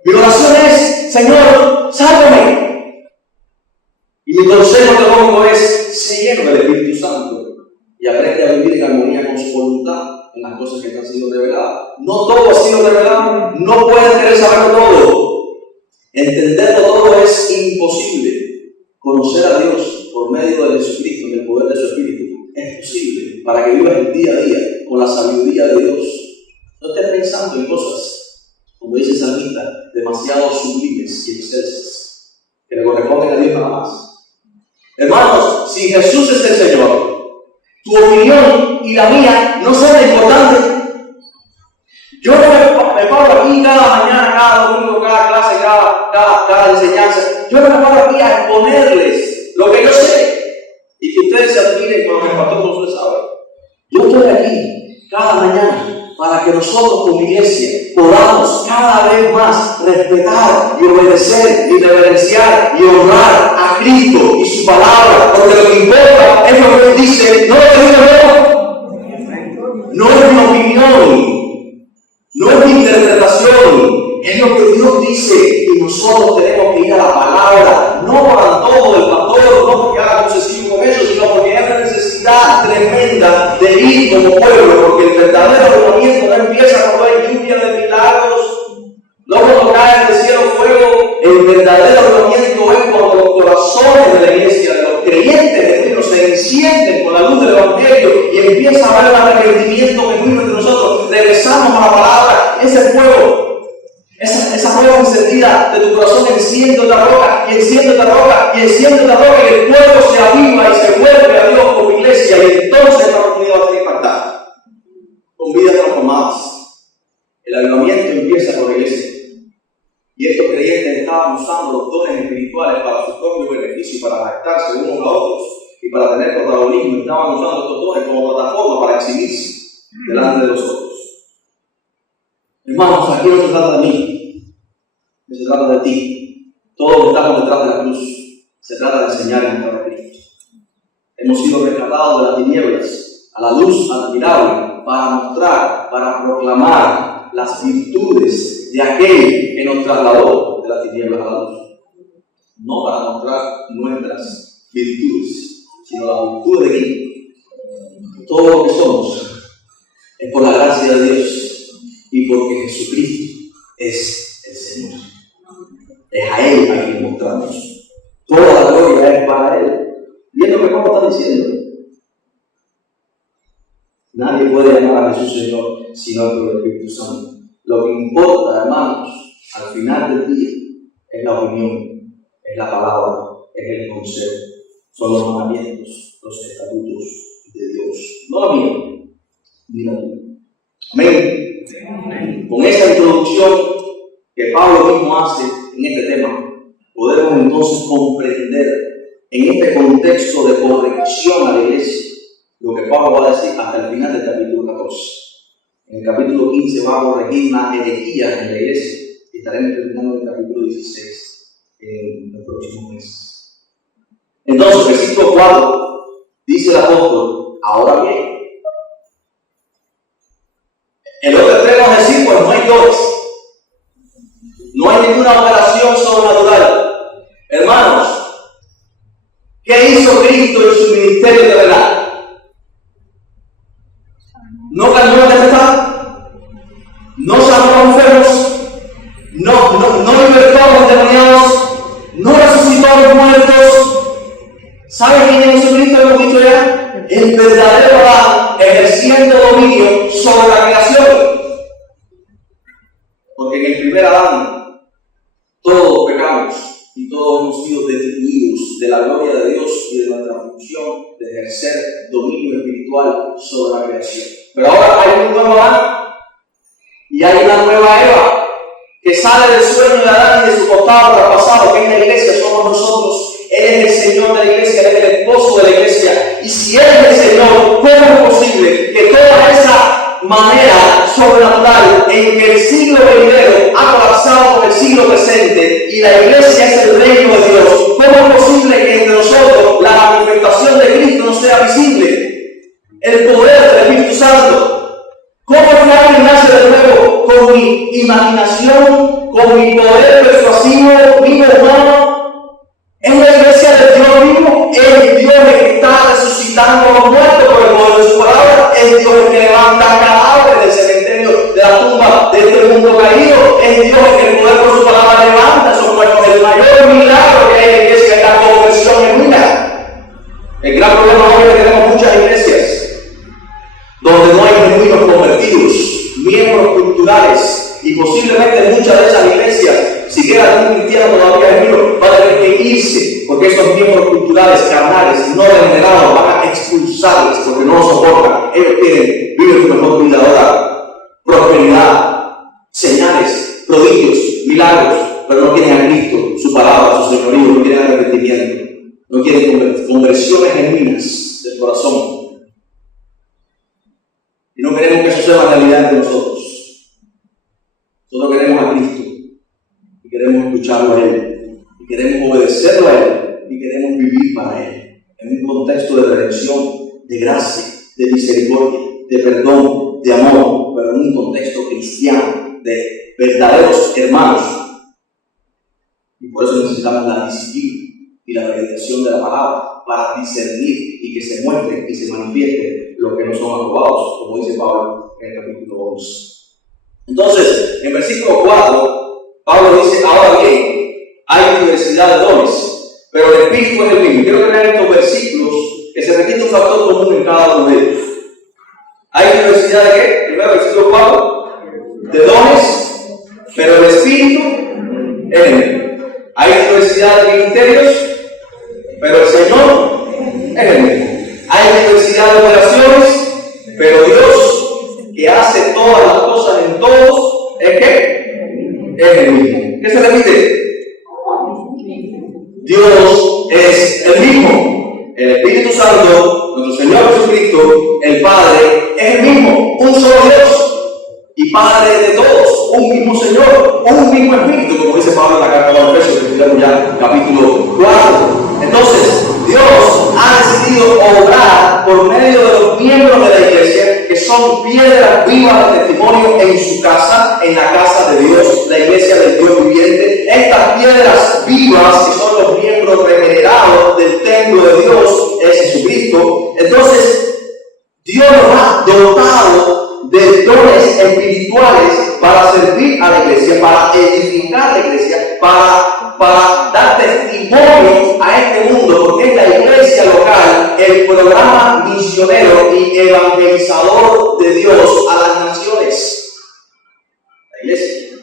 Mi oración es, Señor, sálvame. Y mi consejo teológico es, sé lleno del Espíritu Santo y aprende a vivir en armonía con su voluntad en las cosas que te han sido reveladas. No todo ha sido revelado, no puedes querer saberlo todo. Entenderlo todo es imposible. Conocer a Dios por medio de Jesucristo, en el poder de su Espíritu, es posible para que vivas el día a día con la sabiduría de Dios. No estés pensando en cosas, como dice el salmista, demasiado sublimes y excelsas, que le corresponden a Dios nada más. Hermanos, si Jesús es el Señor, tu opinión y la mía no son importantes. Yo no me paro aquí cada mañana, cada domingo, cada clase, cada enseñanza. Yo no me paro aquí a exponerles lo que yo sé y que ustedes se admiren con lo que el pastor Josué sabe. Yo estoy aquí cada mañana para que nosotros como iglesia podamos cada vez más respetar y obedecer y reverenciar y honrar a Cristo y su palabra, porque lo que importa es lo que Él dice, no lo que digo yo. No es mi opinión, no es mi interpretación, es lo que Dios dice y nosotros tenemos que ir a la palabra, no para todo el pastor, no porque haga concesivo con eso, sino porque hay una necesidad tremenda de ir como pueblo, porque el verdadero avivamiento no empieza cuando hay lluvia de milagros, no cuando cae del cielo fuego. El verdadero avivamiento es cuando los corazones de la iglesia, de los creyentes genuinos, se encienden con la luz del evangelio y empieza a haber un arrepentimiento genuino entre nosotros. Regresamos a la palabra, ese fuego. Esa fuego encendida de tu corazón enciende otra roca y enciende otra roca y enciende otra roca y el fuego se aviva y se vuelve a Dios como iglesia y entonces la oportunidad va a ser impactada con vidas transformadas. El avivamiento empieza por la iglesia y estos creyentes estaban usando los dones espirituales para su propio beneficio, para jactarse unos a otros y para tener protagonismo. Estaban usando estos dones como plataforma para exhibirse delante de los otros. Hermanos, aquí no se trata de mí, se trata de ti. Todos estamos detrás de la cruz. Se trata de enseñar el nombre de Cristo. Hemos sido rescatados de las tinieblas a la luz admirable para mostrar, para proclamar las virtudes de aquel que nos trasladó de las tinieblas a la luz. No para mostrar nuestras virtudes, sino las virtudes de Cristo. Todo lo que somos es por la gracia de Dios. Y porque Jesucristo es el Señor. Es a Él a quien mostramos. Toda la gloria es para Él. Y es lo que Pablo está diciendo. Nadie puede llamar a Jesús Señor sino por el Espíritu Santo. Lo que importa, hermanos, al final del día, es la opinión, es la palabra, es el consejo. Son los mandamientos, los estatutos de Dios. No la mía, ni la tuya. Amén. Con esta introducción que Pablo mismo hace en este tema, podemos entonces comprender en este contexto de corrección a la iglesia lo que Pablo va a decir hasta el final del capítulo 14. En el capítulo 15 va a corregir una herejía en la iglesia y estaremos terminando en el capítulo 16 en los próximos meses. Entonces, versículo 4 dice el apóstol: ahora bien, el otro extremo es decir, pues no hay dones, no hay ninguna operación sobrenatural. Hermanos, ¿qué hizo Cristo en su ministerio terrenal? ¿No calmó la tempestad? ¿No sanó a los enfermos? ¿No libertó a los endemoniados? ¿No resucitó a los muertos? ¿Sabe quién es Jesucristo? Hemos dicho ya, el verdadero Adán, ejerciendo dominio sobre la creación. Porque en el primer Adán todos pecamos y todos hemos sido destituidos de la gloria de Dios y de nuestra función de ejercer dominio espiritual sobre la creación. Pero ahora hay un nuevo Adán y hay una nueva Eva que sale del sueño de Adán y de su costado traspasado, que es la iglesia, somos nosotros. Él es el Señor de la iglesia, Él es el esposo de la iglesia. Y si Él es el Señor, ¿cómo es posible que toda esa manera sobrenatural en que el siglo venidero ha colapsado con el siglo presente y la iglesia es el reino de Dios? ¿Cómo es posible que entre nosotros la manifestación de Cristo no sea visible? El poder del Espíritu Santo. ¿Cómo es que alguien nace de nuevo con mi imaginación, con mi poder persuasivo, mi hermano? Es la iglesia del Dios mismo, es Dios el que está resucitando a los muertos por el poder de su palabra, es Dios el que levanta cadáveres del cementerio, de la tumba, de este mundo caído, es Dios el que el poder por su palabra levanta esos muertos. El mayor milagro que hay en la iglesia es la conversión genuina. El gran problema hoy es que tenemos muchas iglesias donde no hay genuinos convertidos, miembros culturales, y posiblemente muchas de esas iglesias, si queda algún cristiano todavía genuino, va a tener que irse, porque esos miembros culturales, carnales, no regenerados, van a expulsarles porque no lo soportan. Ellos viven su mejor vida ahora, prosperidad, señales, prodigios, milagros, pero no quieren a Cristo, su palabra, su señorío, no quieren arrepentimiento, no quieren conversiones genuinas del corazón. Y no queremos que eso sea una realidad entre nosotros. Nosotros queremos a Cristo y queremos escucharlo a Él y queremos obedecerlo a Él y queremos vivir para Él en un contexto de redención, de gracia, de misericordia, de perdón, de amor, pero en un contexto cristiano, de verdaderos hermanos. Y por eso necesitamos la disciplina y la predicación de la palabra para discernir y que se muestre y se manifieste lo que no son aprobados, como dice Pablo en el capítulo 11. Entonces, en versículo 4, Pablo dice: ahora bien, hay diversidad de dones, pero el Espíritu es el mismo. Quiero que vean estos versículos que se repite un factor común en cada uno de ellos. ¿Hay diversidad de qué? Primero, versículo 4, de dones, pero el Espíritu es el mismo. Hay diversidad de ministerios, pero el Señor es el mismo. Hay diversidad de operaciones, pero Dios, que hace todas las cosas en todos, ¿es qué? Es el mismo. ¿Qué se repite? Dios es el mismo. El Espíritu Santo, nuestro Señor Jesucristo, el Padre, es el mismo. Un solo Dios y Padre de todos. Un mismo Señor, un mismo Espíritu, como dice Pablo en la carta a los Efesios, que estudiamos ya capítulo 4. Entonces, Dios ha decidido obrar por medio de los miembros de la iglesia, que son piedras vivas de testimonio en su casa, en la casa de Dios, la iglesia del Dios viviente. Estas piedras vivas, que son los miembros regenerados del templo de Dios, es Jesucristo. Entonces, Dios nos ha dotado de dones espirituales para servir a la iglesia, para edificar la iglesia, para dar testimonio a este mundo, porque es la iglesia local el programa misionero y evangelizador de Dios a las naciones. La iglesia.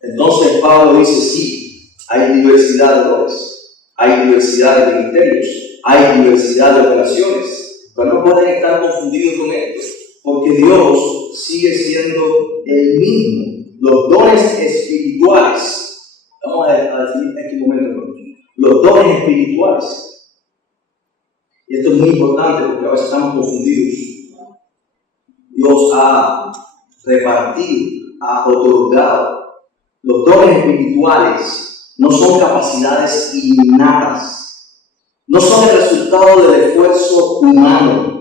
Entonces Pablo dice: sí, hay diversidad de dones, hay diversidad de ministerios, hay diversidad de operaciones, pero no pueden estar confundidos con esto, porque Dios sigue siendo el mismo. Los dones espirituales, vamos a definir en este momento, los dones espirituales, y esto es muy importante porque a veces estamos confundidos. Dios ha repartido, ha otorgado. Los dones espirituales no son capacidades innatas, no son el resultado del esfuerzo humano.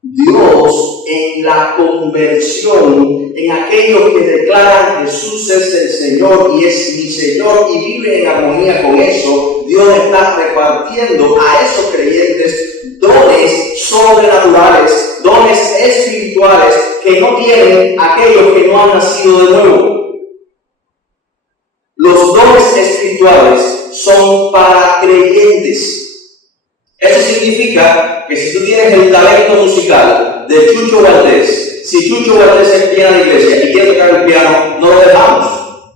Dios, en la conversión, en aquellos que declaran Jesús es el Señor y es mi Señor y viven en armonía con eso, Dios está repartiendo a esos creyentes dones sobrenaturales, dones espirituales que no tienen aquellos que no han nacido de nuevo. Los dones espirituales son para creyentes. Eso significa que si tú tienes el talento musical de Chucho Valdés, si Chucho Valdés es piano de iglesia y quiere tocar el piano, no lo dejamos,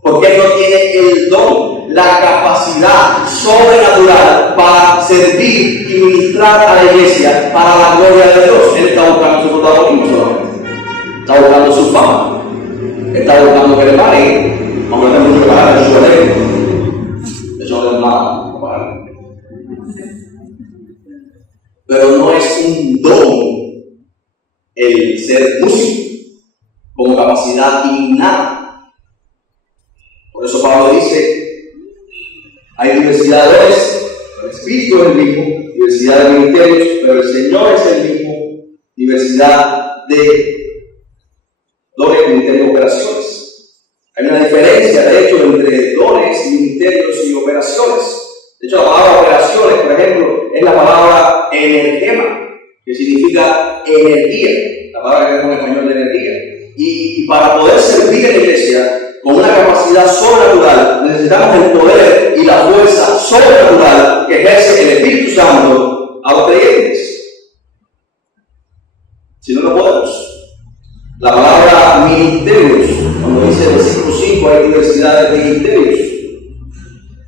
porque él no tiene el don, la capacidad sobrenatural para servir y ministrar a la iglesia para la gloria de Dios. Él está buscando su protagonismo solamente, está buscando su fama, está buscando que le paguen, aunque no tenga mucho que pagar en su evento. De hecho, no tengo nada para pagar. Pero no es un don el ser músico como capacidad innata. Por eso Pablo dice: hay diversidad de dones, el Espíritu es el mismo, diversidad de ministerios, pero el Señor es el mismo, diversidad de dones, ministerios y operaciones. Hay una diferencia, de hecho, entre dones, ministerios y operaciones. De hecho, la palabra operaciones, por ejemplo, es la palabra energema, que significa energía, la palabra que tenemos en español de energía. Y para poder servir en la iglesia con una capacidad sobrenatural, necesitamos el poder y la fuerza sobrenatural que ejerce el Espíritu Santo a los creyentes. Si no, no podemos. La palabra ministerios, cuando dice el versículo 5, hay diversidad de ministerios.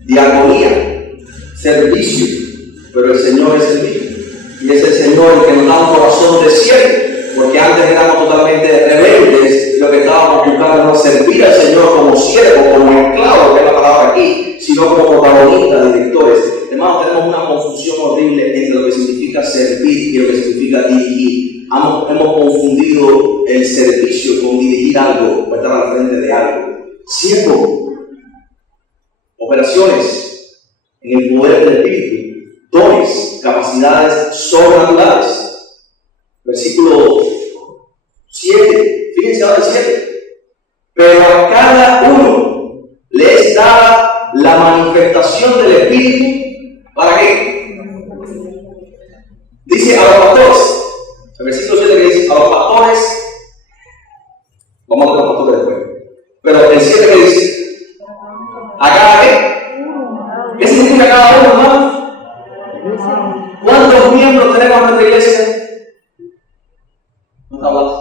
Diaconía, servicio, pero el Señor es el mismo. Y es el Señor el que nos da un corazón de siervo, porque antes éramos totalmente rebeldes, lo que estábamos buscando no servir al Señor como siervo, como esclavo, que es la palabra aquí, sino como protagonistas, directores. Hermanos, tenemos una confusión horrible entre lo que significa servir y lo que significa dirigir. Hemos confundido el servicio con dirigir algo, o estar al frente de algo. Siervo, operaciones en el poder del Espíritu, dones, capacidades sobrenaturales. Versículo 7, fíjense ahora el 7. Pero a cada uno le es dada la manifestación del Espíritu. ¿Para qué? Dice a los pastores. El versículo 7 que dice a los pastores. Vamos a ver los pastores después. Pero el 7 que dice a cada qué. ¿Qué significa cada uno, hermano? ¿Cuántos miembros tenemos en nuestra iglesia? No está hablando.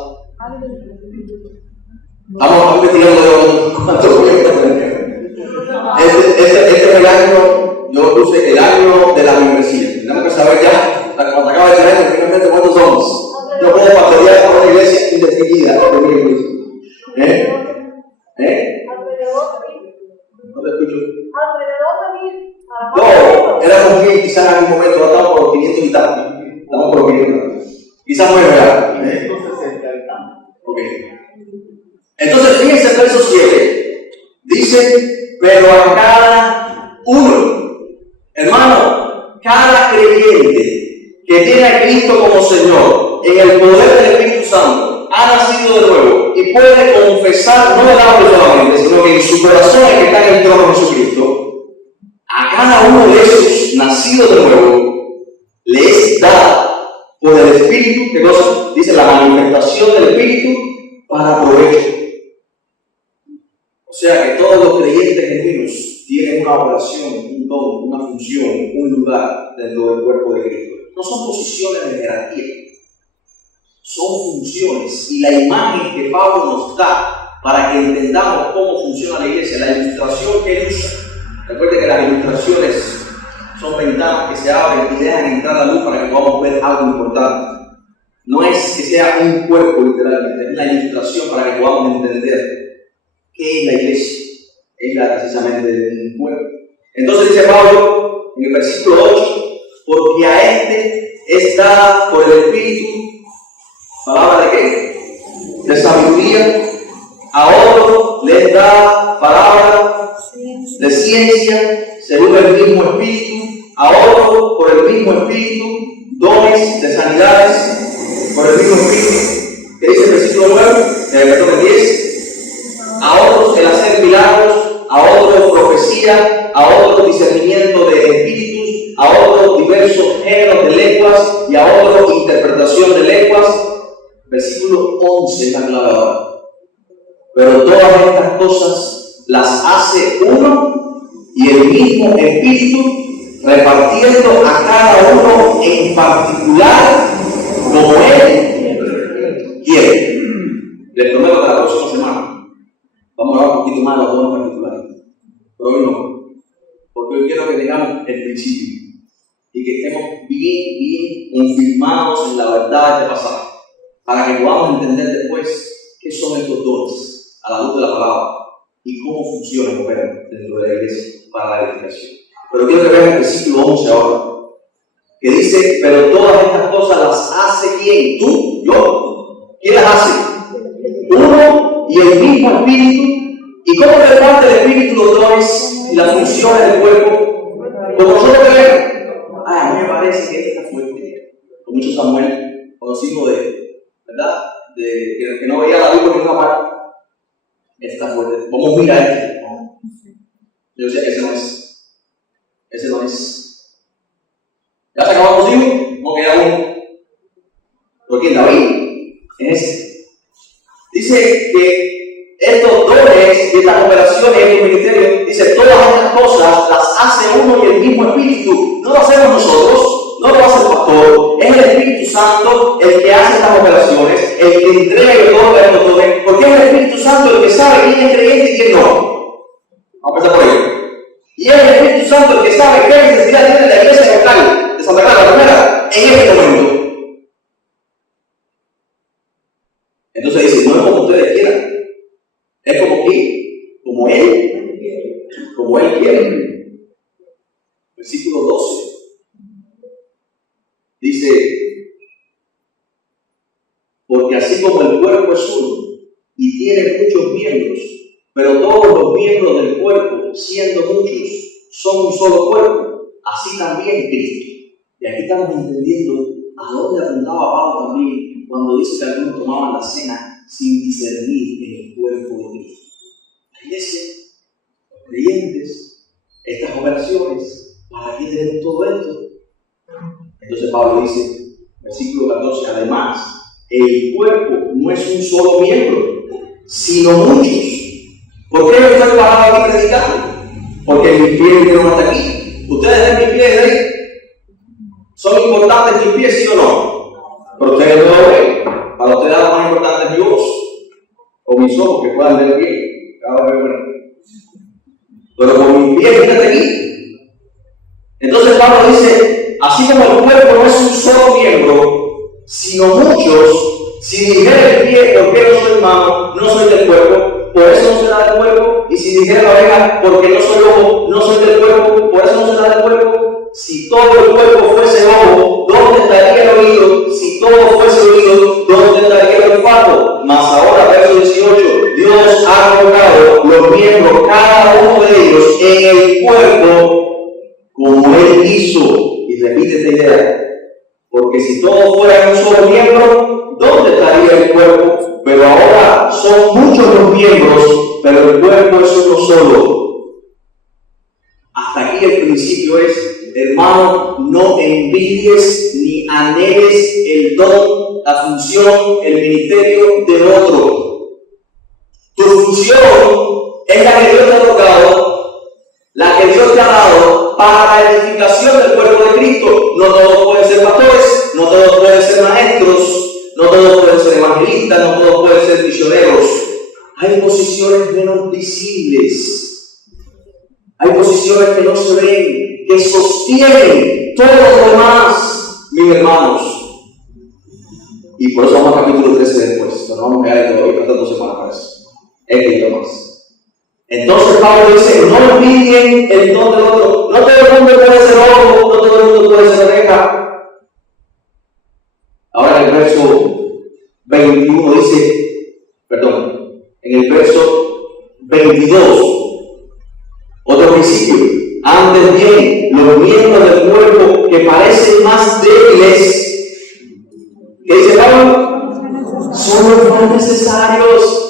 Vamos a investigando cuántos miembros tenemos. Este es el año, yo puse el año de la membresía. Tenemos que saber ya, cuando acaba de llegar, finalmente cuántos somos. No puedo pastorear por una iglesia indefinida. No te escucho. No, éramos 1000, quizás en algún momento, ahora estamos por los 500 y tanto. Estamos por los 500. Quizás muy real. Ok. Entonces, fíjense el verso 7. Dice, pero a cada uno, hermano, cada creyente que tiene a Cristo como Señor, en el poder del Espíritu Santo, ha nacido de nuevo y puede confesar, no de labio solamente, sino que en su corazón el que está en el trono de Jesucristo. A cada uno de esos nacidos de nuevo le es dada por el Espíritu, ¿qué cosa? Dice la manifestación del Espíritu para provecho. O sea que todos los creyentes genuinos tienen una operación, un don, una función, un lugar dentro del cuerpo de Cristo. No son posiciones de jerarquía, son funciones. Y la imagen que Pablo nos da para que entendamos cómo funciona la iglesia, la ilustración que él usa. Recuerden que las ilustraciones son ventanas que se abren y dejan entrar la luz para que podamos ver algo importante. No es que sea un cuerpo literalmente, es una ilustración para que podamos entender qué es la iglesia. Es la precisamente un cuerpo. Entonces dice Pablo en el versículo 8, porque a este es dada por el Espíritu, ¿palabra de qué? De sabiduría. A otro le es dada palabra de ciencia, según el mismo Espíritu. A otro, por el mismo Espíritu, dones de sanidades, por el mismo Espíritu. ¿Qué dice el versículo 9? El versículo 10. A otros el hacer milagros, a otros profecía, a otros discernimiento de espíritus, a otros diversos géneros de lenguas y a otros interpretación de lenguas. Versículo 11 es la clave ahora. Pero todas estas cosas las hace uno y el mismo Espíritu, repartiendo a cada uno en particular como Él quiere. Les prometo que la próxima semana vamos a hablar un poquito más de los dones particulares. Pero hoy no. Porque hoy quiero que tengamos el principio y que estemos bien confirmados en la verdad de este pasaje, para que podamos entender después qué son estos dones a la luz de la palabra y cómo funcionan y operan dentro de la iglesia para la edificación. Pero quiero que vean el versículo 11 ahora, que dice, pero todas estas cosas las hace ¿quién? ¿Tú? ¿Yo? ¿Quién las hace? Uno y el mismo Espíritu. ¿Y cómo reparte el Espíritu los dones y las funciones del cuerpo? Como nosotros queremos. A mí me parece que esta fuerte, con mucho Samuel, conocido de, ¿verdad? De que no veía la luz por ninguna parte. Está fuerte. Vamos a mirar esto. Yo decía que ese no es. Ese no es. ¿Ya se acabó consigo? No queda uno. ¿Por quién? David. Es ese. Dice que estos dones y estas operaciones y estos ministerios, dice, todas estas cosas las hace uno y el mismo Espíritu. No lo hacemos nosotros, no lo hace el pastor, es el Espíritu Santo el que hace estas operaciones, el que entrega y otorga estos dones, porque es el Espíritu Santo el que sabe quién es creyente y quién no. Vamos a empezar por ello. Y es el Espíritu Santo el que sabe qué necesidad tiene la iglesia local de Santa Clara, la primera, en este momento. Entonces dice, no es como ustedes quieran, es como que, como Él quiere. Versículo 12. Dice, porque así como el cuerpo es uno y tiene muchos miembros, pero todos los miembros del cuerpo, siendo muchos, son un solo cuerpo, así también Cristo. Y aquí estamos entendiendo a dónde apuntaba Pablo también cuando dice que algunos tomaban la cena sin discernir en el cuerpo de Cristo. La iglesia, los creyentes, estas operaciones, ¿para qué tenemos todo esto? Entonces Pablo dice, versículo 14, además, el cuerpo no es un solo miembro, sino muchos. ¿Por qué me estoy parado aquí predicando? Porque mis pies vinieron hasta aquí. ¿Ustedes ven mis pies de ahí? ¿Son importantes mis pies, sí o no? Pero ustedes no lo ven. Para ustedes lo más importante es mi voz o mis ojos que puedan ver bien. Cada vez bueno. Pero con mis pies vienen hasta aquí. Entonces Pablo dice, así como el cuerpo no es un solo miembro, sino muchos, si dijera el pie, ¿por qué no soy mano? No soy del cuerpo, por eso no será del cuerpo. Y si dijera la oreja, porque no soy ojo, no soy del cuerpo, por eso no será del cuerpo. Si todo el cuerpo fuese ojo, ¿dónde estaría el oído? Si todo fuese oído, ¿dónde estaría el olfato? Mas ahora, verso 18, Dios ha colocado los miembros, cada uno de ellos, en el cuerpo, como Él quiso. Y repite esta idea. Porque si todo fuera un solo miembro, ¿dónde estaría el cuerpo? Pero ahora son muchos los miembros, pero el cuerpo es uno solo. Hasta aquí el principio es, hermano, no envidies ni anheles el don, la función, el ministerio de otro. Tu función es la que Dios te ha tocado, la que Dios te ha dado para la edificación del cuerpo de Cristo. No todos pueden ser pastores, no todos pueden ser maestros, no todos pueden ser evangelistas, no todos pueden ser misioneros. Hay posiciones menos visibles, hay posiciones que no se ven, que sostienen todo lo demás, mis hermanos. Y por eso vamos al capítulo 13 después, no vamos a quedar todavía, faltan 2 semanas para eso. Es que más. Entonces Pablo dice, no envidien el don del otro. No todo el mundo puede ser ojo, no todo el mundo puede ser oreja. Ahora en el verso 21 dice, en el verso 22, otro principio. Antes bien, los miembros del cuerpo que parecen más débiles, ¿qué dice Pablo? Son los más necesarios.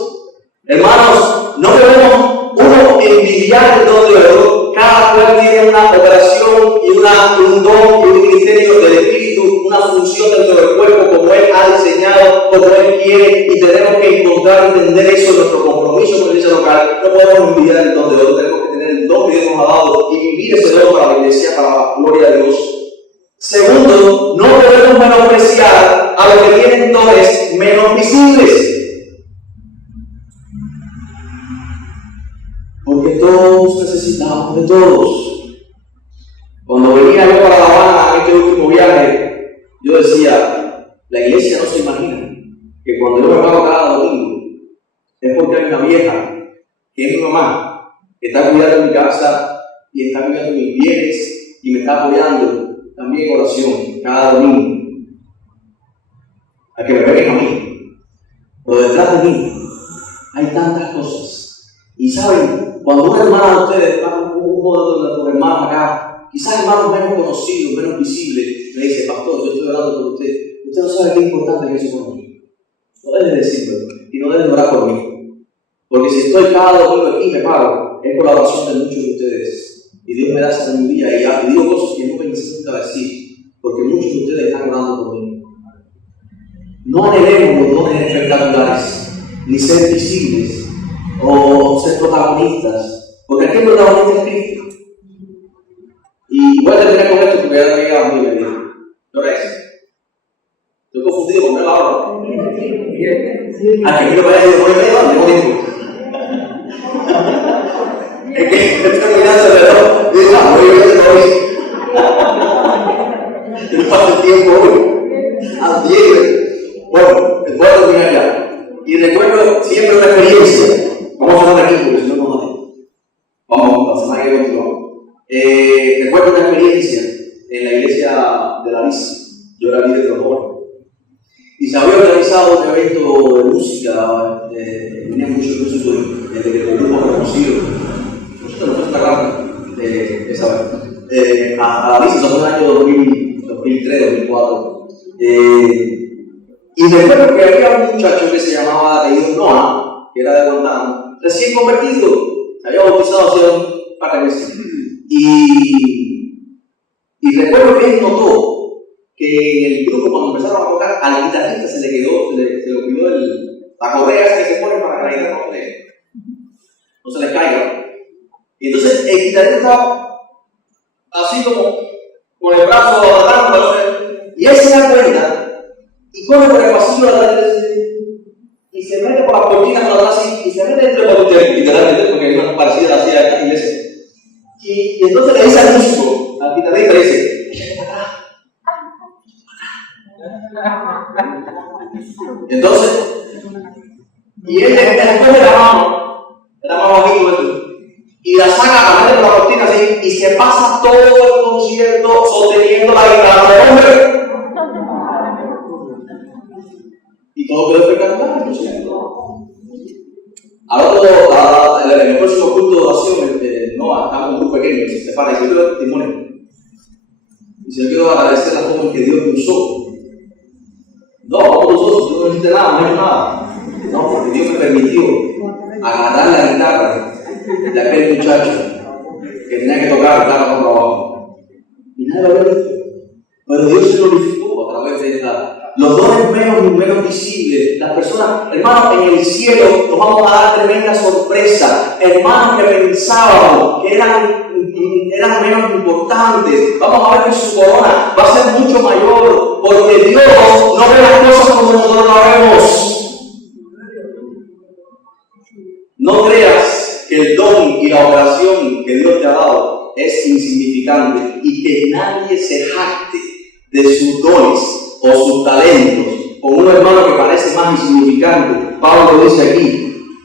Hermanos, no debemos uno envidiar el don de otro. Cada cual tiene una operación y un don y un ministerio del Espíritu, una función dentro del cuerpo como Él ha diseñado, como Él quiere, y tenemos que encontrar y entender eso en nuestro compromiso con la iglesia local. No podemos envidiar el don de otro, tenemos que tener el don que Dios nos ha dado y vivir ese don para la iglesia, para la gloria de Dios. Segundo, no debemos menospreciar a los que tienen dones menos visibles. Porque todos necesitamos de todos. Cuando venía yo para La Habana en este último viaje, yo decía, la iglesia no se imagina que cuando yo me paro cada domingo, es porque hay una vieja, que es mi mamá, que está cuidando mi casa y está cuidando mis bienes y me está apoyando también en oración cada domingo. A que me vengan a mí. Pero detrás de mí hay tantas cosas. Y saben, cuando una hermana de ustedes, uno de los hermanos acá, quizás hermanos menos conocidos, menos visibles, me dice, pastor, yo estoy hablando con usted. Usted no sabe qué importante que es eso para mí. No debe decirlo y no debe orar por mí. Porque si estoy cada domingo aquí me paro, es por la oración de muchos de ustedes. Y Dios me da sabiduría y digo cosas que no me necesita decir, porque muchos de ustedes están orando por mí. No anhelemos los dones espectaculares, ni ser visibles, o ser protagonistas, porque aquí el protagonista es Cristo. Y voy a terminar con esto porque ya no llega muy bien. ¿Qué hora es? Estoy confundido con la hora. A que a mí no me vaya a decir, voy a tengo tiempo. Es que estoy mirando el reloj. Recuerdo una experiencia en la iglesia de la Liz. Yo era líder de los jóvenes. Y se había organizado un evento de música, tenía muchos músicos de grupos reconocidos. Nosotros no fue una grande esa vez. A la Liz, eso fue en el año 2003, 2004. Y recuerdo que había un muchacho que se llamaba Noah, que era de Guantánamo, recién convertido, se había bautizado hace un par de meses. Y recuerdo que él notó que en el grupo, cuando empezaron a tocar, al guitarrista se le olvidó la correa esa que se pone para que la guitarra no se le caiga. Y entonces el guitarrista estaba así como con el brazo atrás, y él se da cuenta y corre por el pasillo de atrás y se mete por las cortinas por atrás y se mete entre los literalmente, porque hay una parecida así a esta iglesia. Y entonces le dice al músico, al guitarrista, le dice: échate para atrás. Entonces, y él le coge la mano bajito, y la saca, la mete por la cortina así, y se pasa todo el concierto sosteniendo la guitarra del hombre. Y todo quedó espectacular, ¿no? En el próximo culto de oración, no, estaba un grupo pequeño, se separa, y se dio testimonio. Y se le quiero agradecer la forma en que Dios me usó. No, vosotros no hiciste nada, no he hecho nada. No, porque Dios me permitió agarrar la guitarra de aquel muchacho que tenía que tocar la guitarra por abajo. Y nadie lo había visto. Pero Dios se glorificó a través de esta. Los dones menos visibles, las personas, hermanos, en el cielo nos vamos a dar tremenda sorpresa. Hermanos que pensábamos que eran menos importantes, vamos a ver que su corona va a ser mucho mayor, porque Dios no ve las cosas como nosotros las vemos. No creas que el don y la operación que Dios te ha dado es insignificante y que nadie se jacte de sus dones o sus talentos con un hermano que parece más insignificante. Pablo dice aquí: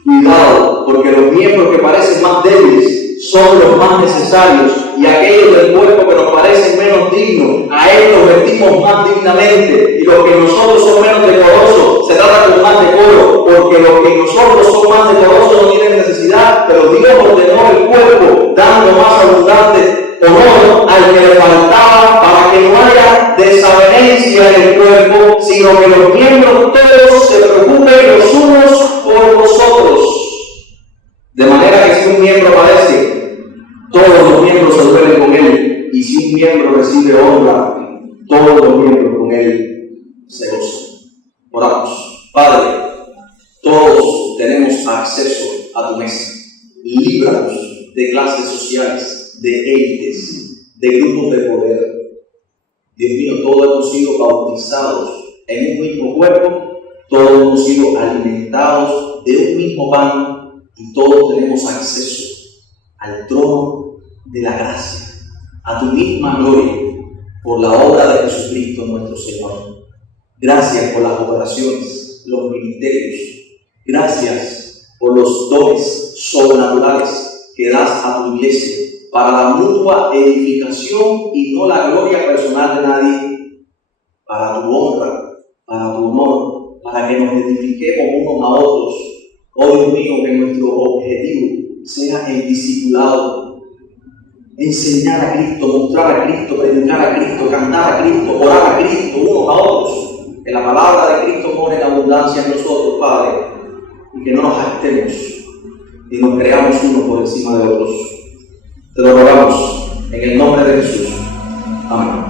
cuidado, porque los miembros que parecen más débiles son los más necesarios, y aquellos del cuerpo que nos parecen menos dignos, a él los vestimos más dignamente, y los que nosotros son menos decorosos se trata con más decoro, porque los que nosotros son más decorosos no tienen necesidad, pero Dios ordenó el cuerpo, dando más abundante honor al que le faltaba, para que no haya desavenencia en el cuerpo, sino que los miembros todos se preocupen los unos por los otros. De manera que si un miembro padece, todos los miembros se duelen con él, y si un miembro recibe honra, todos los miembros con él se gozan. Oramos. Padre, todos tenemos acceso a tu mesa. Líbranos de clases sociales, de élites, de grupos de poder. Dios mío, todos hemos sido bautizados en un mismo cuerpo, todos hemos sido alimentados de un mismo pan, y todos tenemos acceso al trono de la gracia, a tu misma gloria, por la obra de Jesucristo nuestro Señor. Gracias por las operaciones, los ministerios. Gracias por los dones sobrenaturales que das a tu iglesia para la mutua edificación y no la gloria personal de nadie, para tu honra, para tu honor, para que nos edifiquemos unos a otros. Oh Dios mío, que nuestro objetivo sea el discipulado, enseñar a Cristo, mostrar a Cristo, predicar a Cristo, cantar a Cristo, orar a Cristo unos a otros. Que la palabra de Cristo more en abundancia en nosotros, Padre, y que no nos jactemos y nos creamos unos por encima de otros. Te lo rogamos en el nombre de Jesús. Amén.